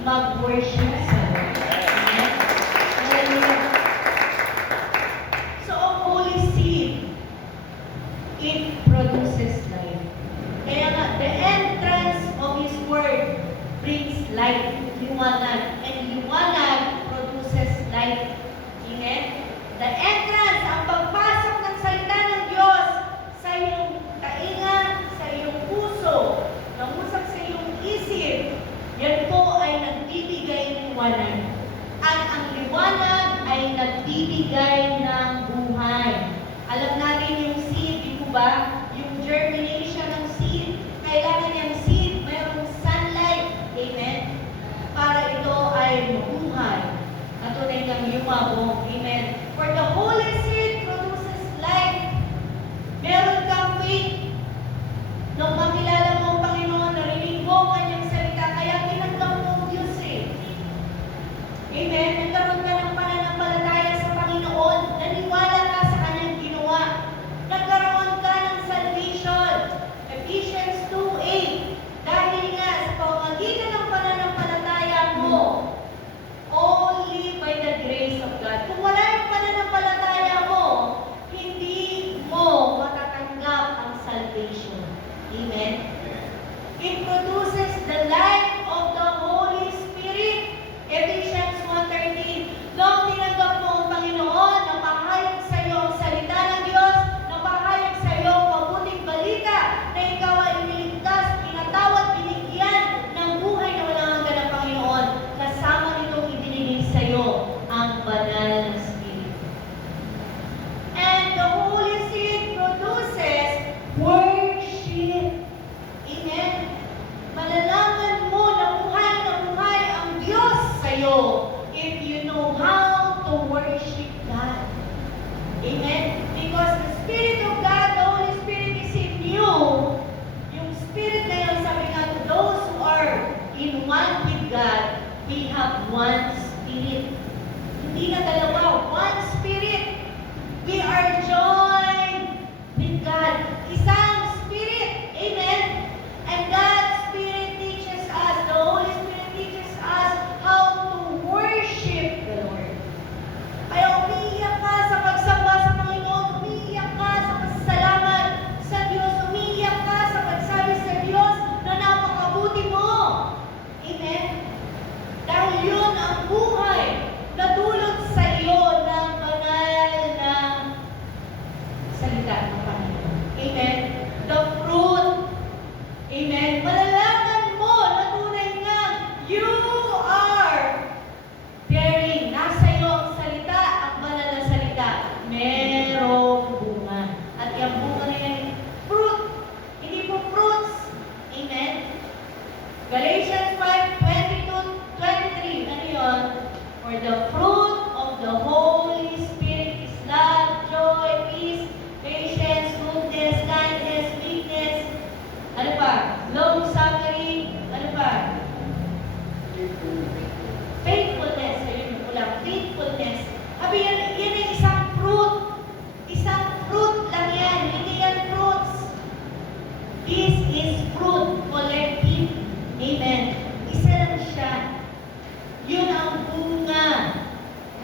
mag-worship sa Lord. Amen? Hallelujah. So, ang holy seed, it produces life. Kaya nga, the entrance of His Word brings life, liwanag. And liwanag produces life. Amen? The entrance, ang pagpasok ng salita ng Diyos sa iyong tainga, sa iyong puso, namusap sa iyong isip, yan po ay nagbibigay ng liwanag. At ang liwanag ay nagbibigay ng buhay. Alam natin yung seed, di po ba? Yung germination ng seed, kailangan yung seed, mayroong sunlight. Amen? Para ito ay mabuhay. At tunay kang yumabong. Amen? For the holy seed produces life. Meron kang faith. Nung makilala mo ang Panginoon, narinig mo ang kanyang salita, kaya tinanggap mo ang Diyos eh. Amen? Nagkaroon ka ng pananampalataya sa Panginoon. Naniwala ka sa kanyang ginawa. Nagkaroon ka ng salvation. Ephesians 2:8. Dahil nga sa pamamagitan ng pananampalataya mo, only by the grace of God. Kung wala yung pananampalataya mo, hindi mo matatanggap ang salvation. Amen? It produces the life of the Holy Spirit. Ephesians 1:13. Nung tinanggap mo ang Panginoon, napahayag sa iyo ang salita ng Diyos, napahayag sa iyo ang mabuting balita na ikaw ay iniligtas, pinatawad, binigyan ng buhay na walang hanggan ng Panginoon. Kasama nitong ibinigay sa iyo ang banal na Spirit. And the Holy Spirit produces worship. Amen? Malalaman mo na buhay ang Diyos sa iyo if you know how to worship God. Amen? Because the Spirit of God, the Holy Spirit is in you. Yung Spirit na yun, sabi nga, to those who are in one with God, we have one Spirit. Hindi na dalawa, one Spirit. We are joined with God. Isang Spirit. Amen? And God's Spirit teaches us, the Holy Spirit teaches us how to worship the Lord. Kaya umiiyak ka sa pagsamba sa Panginoon, umiiyak ka sa pasasalamat sa Diyos, umiiyak ka sa pagsabi sa Diyos na napakabuti mo. Amen? Dahil yun ang buhay na dulot sa iyo ng banal na salita ng Panginoon. Amen? The fruit. Amen? Malalaman mo na tunay nga, you are bearing. Nasa iyo ang salita, ang banal na salita. Merong bunga. At yung bunga na yan, fruit. Hindi po fruits. Amen? Galatians 5:22-23. Ano yun? For the fruit of the Holy Spirit is love, joy, peace, patience, goodness, kindness, meekness. Ano pa? Long-suffering. Ano pa? Faithfulness. Ayun, kulang. Faithfulness. Abi, yan ay isang fruit. Isang fruit lang yan. Hindi yan fruits. This is fruit. Collective. Amen. Isa lang siya. Yun ang bunga.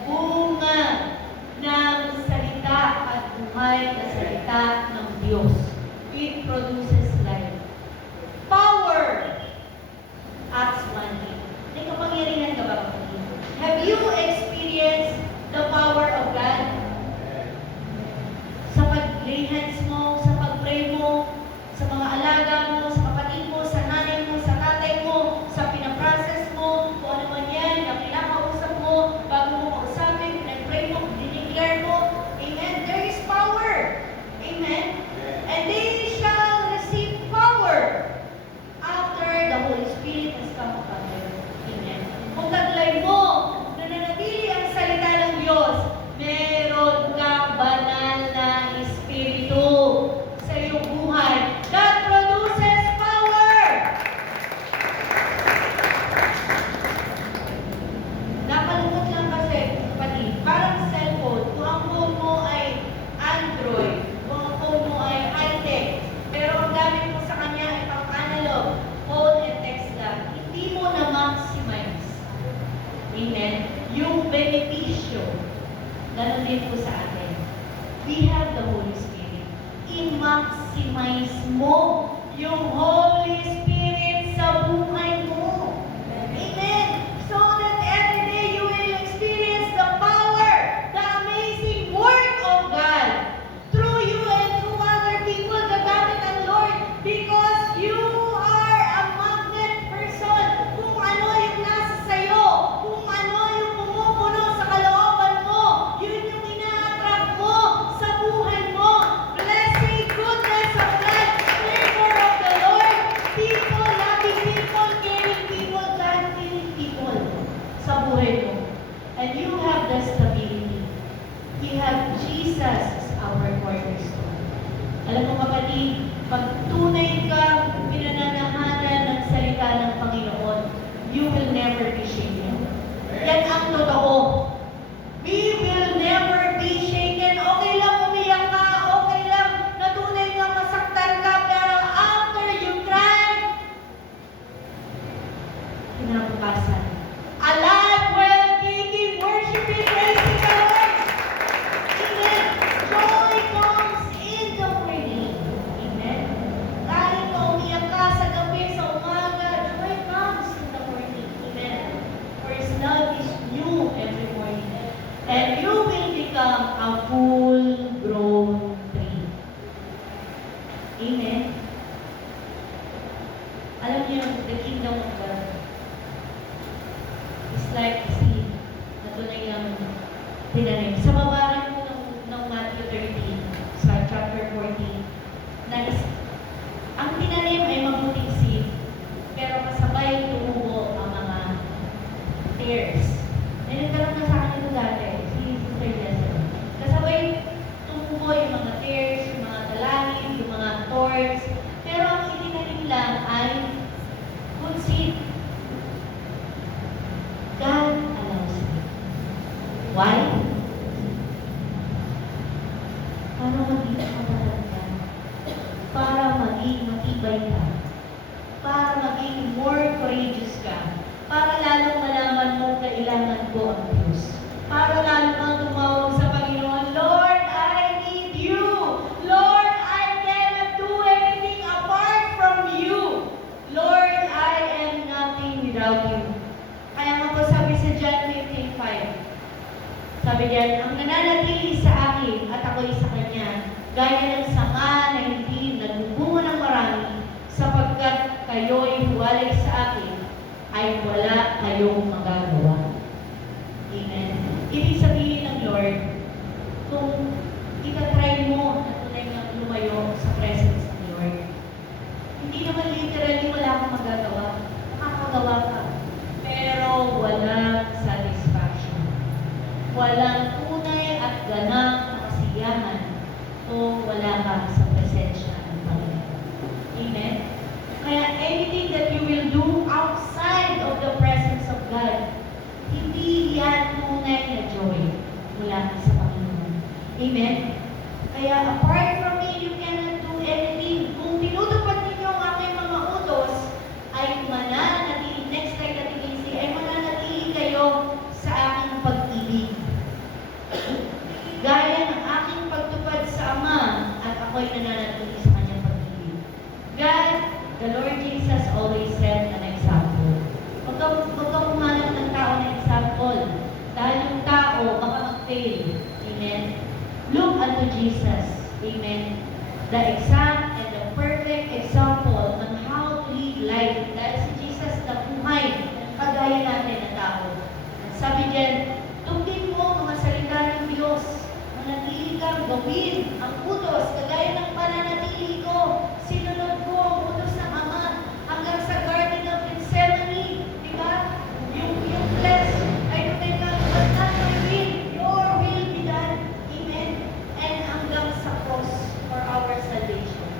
Bunga ng salita at buhay na salita ng Diyos. It produces life. Power. Acts 1:8. May kapangyarihan ka ba? Have you experienced the power of God? Sa pag-lay hands mo, sa pag-pray mo, sa mga alaga mo, sa kapatid mo, sa nanay mo, sa tatay mo, sa pinaprocess mo, kung ano man yan, na kinakausap mo, bago mo kausapin, pinag-pray mo, dineclare mo. Amen? There is power. Amen? And they shall receive power after the Holy Spirit has come upon them. Amen? Kung taglay mo, nananatili ang salita ng Diyos, meron kang banal na Espiritu sa iyong buhay that produces power. Nakalungkot lang kasi, kapatid, parang cellphone. Kung ang phone mo ay Android, kung ang phone mo ay high-tech, pero ang gamit mo sa kanya ay pang-analog, phone and text lang, hindi mo na-maximize Amen? Yung benepisyo, ganun din po sa atin. We have the Holy Spirit. I-maximize mo yung Holy Spirit sa buhay mo. Amen. So that every day you will experience the power, the amazing work of God through you and through other people, gagamit ang Lord, because you are a magnet person. Kung ano yung nasa sayo, kung ano yung pumupuno sa kalooban mo, yun yung ina-attract mo sa buhay mo. Blessing, goodness of God, favor of the Lord, people, loving people, caring people, God-fearing people sa buhay mo. And you have the stability. You have Jesus as our cornerstone. Alam mo kapatid, pag tunay ka pinananahanan ng salita ng Panginoon, you will never be shaken. Yan ang totoo. We will never be shaken. Okay lang umiyak ka, okay lang na tunay nga masaktan ka, pero after you cry, kinabukasan, alive, well, thinking, worshiping, praising the Lord. Amen. Joy comes in the morning. Amen. Kahit pa umiyak ka sa gabi, sa umaga, joy comes in the morning. Amen. For His love is new every morning. And you will become a full-grown tree. Amen. Alam niyo, the kingdom of God is like a seed na tunay lang tinanim. Sa baba rin po ng Matthew 13, sa chapter 14, na ang tinanim ay mabuting seed, pero kasabay tumubo ang mga tares. Nagkaroon na sa akin ito dati, si Sister Leslie. Kasabay tumubo yung mga tares, yung mga dalangin, yung mga thorns, pero ang itinanim lang ay good seed. God allows it. Why? Para maging kapatid ka. Para maging matibay ka. Para maging more courageous ka. Para lalong malaman mo kailangan ko ang Diyos. Para lalong kang tumawag sa Panginoon, Lord, I need you. Lord, I cannot do anything apart from you. Lord, I am nothing without you. Kaya nga po sabi sa John 15:5, sabi diyan, ang nananatili sa akin at ako'y sa Kanya, gaya ng sanga na hindi nagbubunga ng marami, sapagkat kayo'y huwalay sa akin, ay wala kayong magagawa. Amen. Ibig sabihin ng Lord, kung itatry mo na tunay nga lumayo sa presence ng Lord, hindi naman literally wala kang magagawa. Makakagawa ka. Pero walang satisfaction. Walang tunay at ganang na kasiyahan kung wala ka sa presensya ng Panginoon. Amen? Kaya anything that you will do outside of the presence of God, hindi yan tunay na joy mula sa Panginoon. Amen? Kaya apart from me, you cannot do anything. Kung tinutupad ninyo ang aking mga utos, ay mananatili, next time na tinissi, ay mananatili kayo sa aking pag-ibig. Gaya ng aking pagtupad sa Ama, at ako'y nananatili sa kanyang pag-ibig. God, the Lord Jesus always set an example. Huwag kang humanap ng tao na example. Dahil yung tao, baka mag-fail. Amen? Look unto Jesus. Amen? The exact and the perfect example on how to live life. Dahil si Jesus na buhay, kagaya natin na tao. At sabi diyan, tundin mo mga salita ng Diyos. Manatili kang gawin ang utos, kagaya ng pananatili ko. Sinunod ko ang utos ng Ama hanggang sa Garden of Gethsemane. Diba? Yung flesh ay tumigang, but not my will, your will be done. Amen? And hanggang sa cross for our salvation.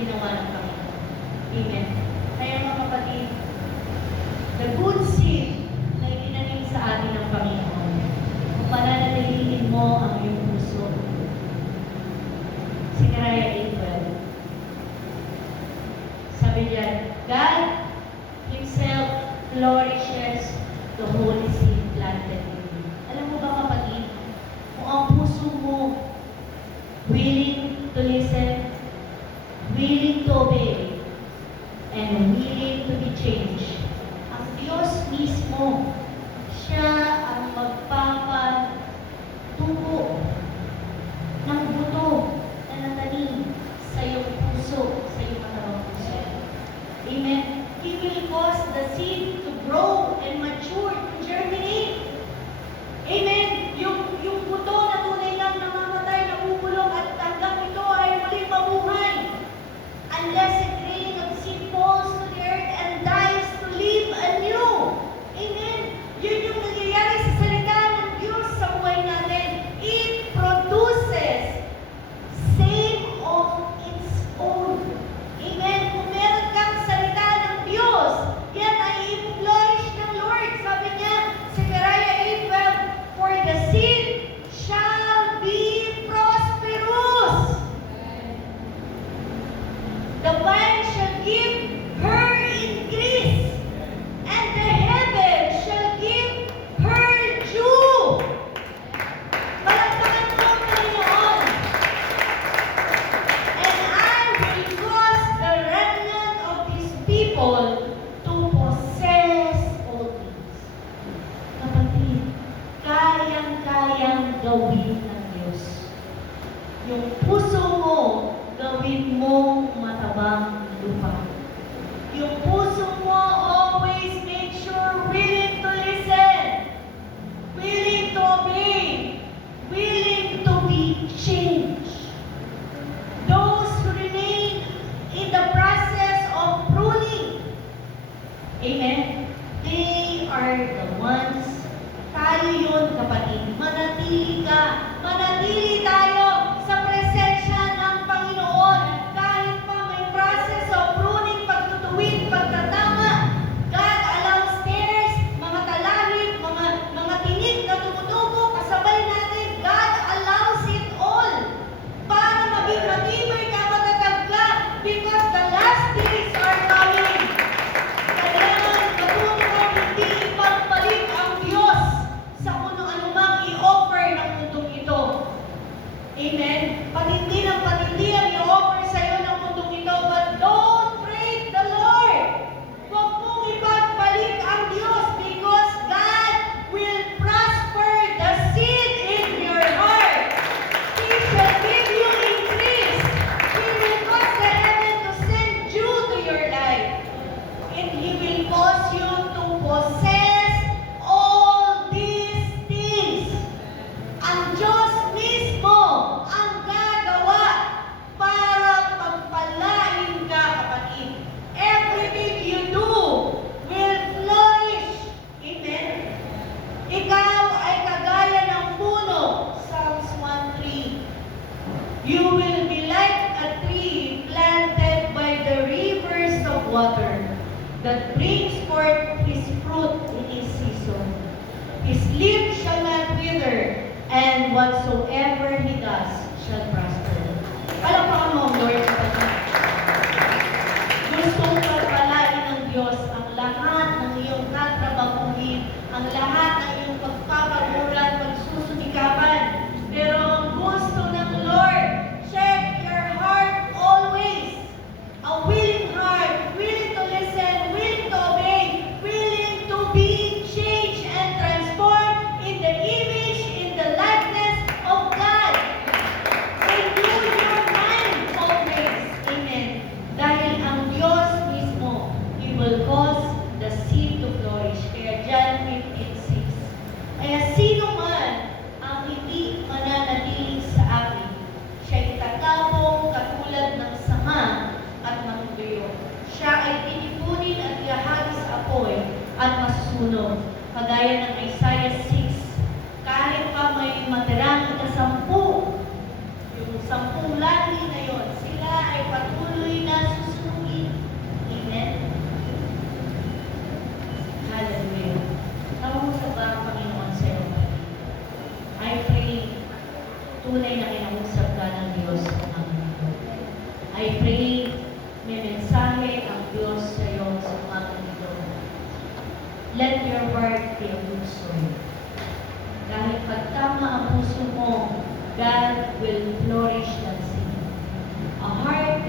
Ginawa ng Panginoon. Amen? Kaya mga kapatid, the good seed na itinanim sa atin ng Panginoon, kung pananatilihin mo ang iyong puso. Zechariah 8:12. Sabi diyan, God Himself flourishes the holy seed planted and willing to be changed. Ang Diyos mismo, siya ang magpapatubo ng buto na natanim sa iyong puso, sa iyong katawan puso. Amen. He will cause the seed to grow and mature, to germinate. Amen. Yung buto na tunay lang namamatay, nabubulong at hanggang ito ay muling mabuhay. Unless a grain of seed falls to the earth and dies to live anew. Amen. Yun yung nangyayari sa salita ng Diyos sa buhay natin. It produces same of its own. Amen. Kung meron kang salita ng Diyos, yan ay i-flourish ng Lord. Sabi niya, Zechariah 8:12, for the seed shall be prosperous. The vine shall give her increase, and the heaven shall give her dew. Palakpakan po ang Panginoon. And I will cause the remnant of His people to possess all things. Kapatid, kayang-kayang gawin ng Diyos. Yung puso mo, gawin mong matabang lupa. Yung puso mo, always make sure willing to listen, willing to obey, willing to be changed. Those who remain in the process of pruning, amen, they are the ones, tayo yun kapatid, manatili ka, manatili tayo sa presensya ng Panginoon. Kahit pa may process of pruning, pagtutuwid, pagtatama, God allows tears, mga talahib, mga tinig na tumutubo, kasabay natin, God allows it all para maging matibay ka, matatag ka, because the last days are coming. Kailangan matuto kang hindi ipagpalit ang Diyos sa kung anumang i-offer ng mundong ito. Amen? Patindi ng patindi ang i-offer sa iyo ng mundong ito, but don't break the Lord. Huwag mong ipagpalit ang Diyos because God will prosper the seed in your heart. He shall give you increase. He will cause the heaven to send dew to your life. And He will cause you to possess all these things. Ang Diyos mismo ang gagawa para pagpalain ka, kapatid. Everything you do will flourish. Amen? Ikaw ay kagaya ng puno. Psalms 1:3. You will be like a tree planted by the rivers of water that brings forth his fruit in his season. His leaf shall not wither, and whatsoever he does shall prosper. Alam mo ang Lord, gustong pagpalain ng Diyos ang lahat ng iyong tatrabahuhin, ang lahat ng iyong pagpapaguran, pagsusumikapan. Pero ang gusto ng Lord, check your heart always. A willing heart, willing to listen, willing to obey, willing to be changed and transformed in the image, in the likeness of God. Renew your mind always. Amen. Dahil ang Diyos mismo, He will cause the seed to flourish. Kaya John 15:6. Kaya sino man ang hindi mananatili sa akin, siya itatapong katulad ng sanga at matutuyo. Siya ay titipunin at ihahagi sa apoy at masusunog. Kagaya ng Isaiah 6, kahit pa may matirang ikasampu, yung 10 lahi na yon, sila ay patuloy na susunugin. Amen? Hallelujah. Nakausap ba ang Panginoon sa iyo? I pray, tunay na kinausap ka ng Diyos ang mundo. I pray, may mensahe ang Diyos sa iyo sa umagang ito. Let your heart be a good soil. Dahil pagtama ang puso mo, God will flourish that seed. A heart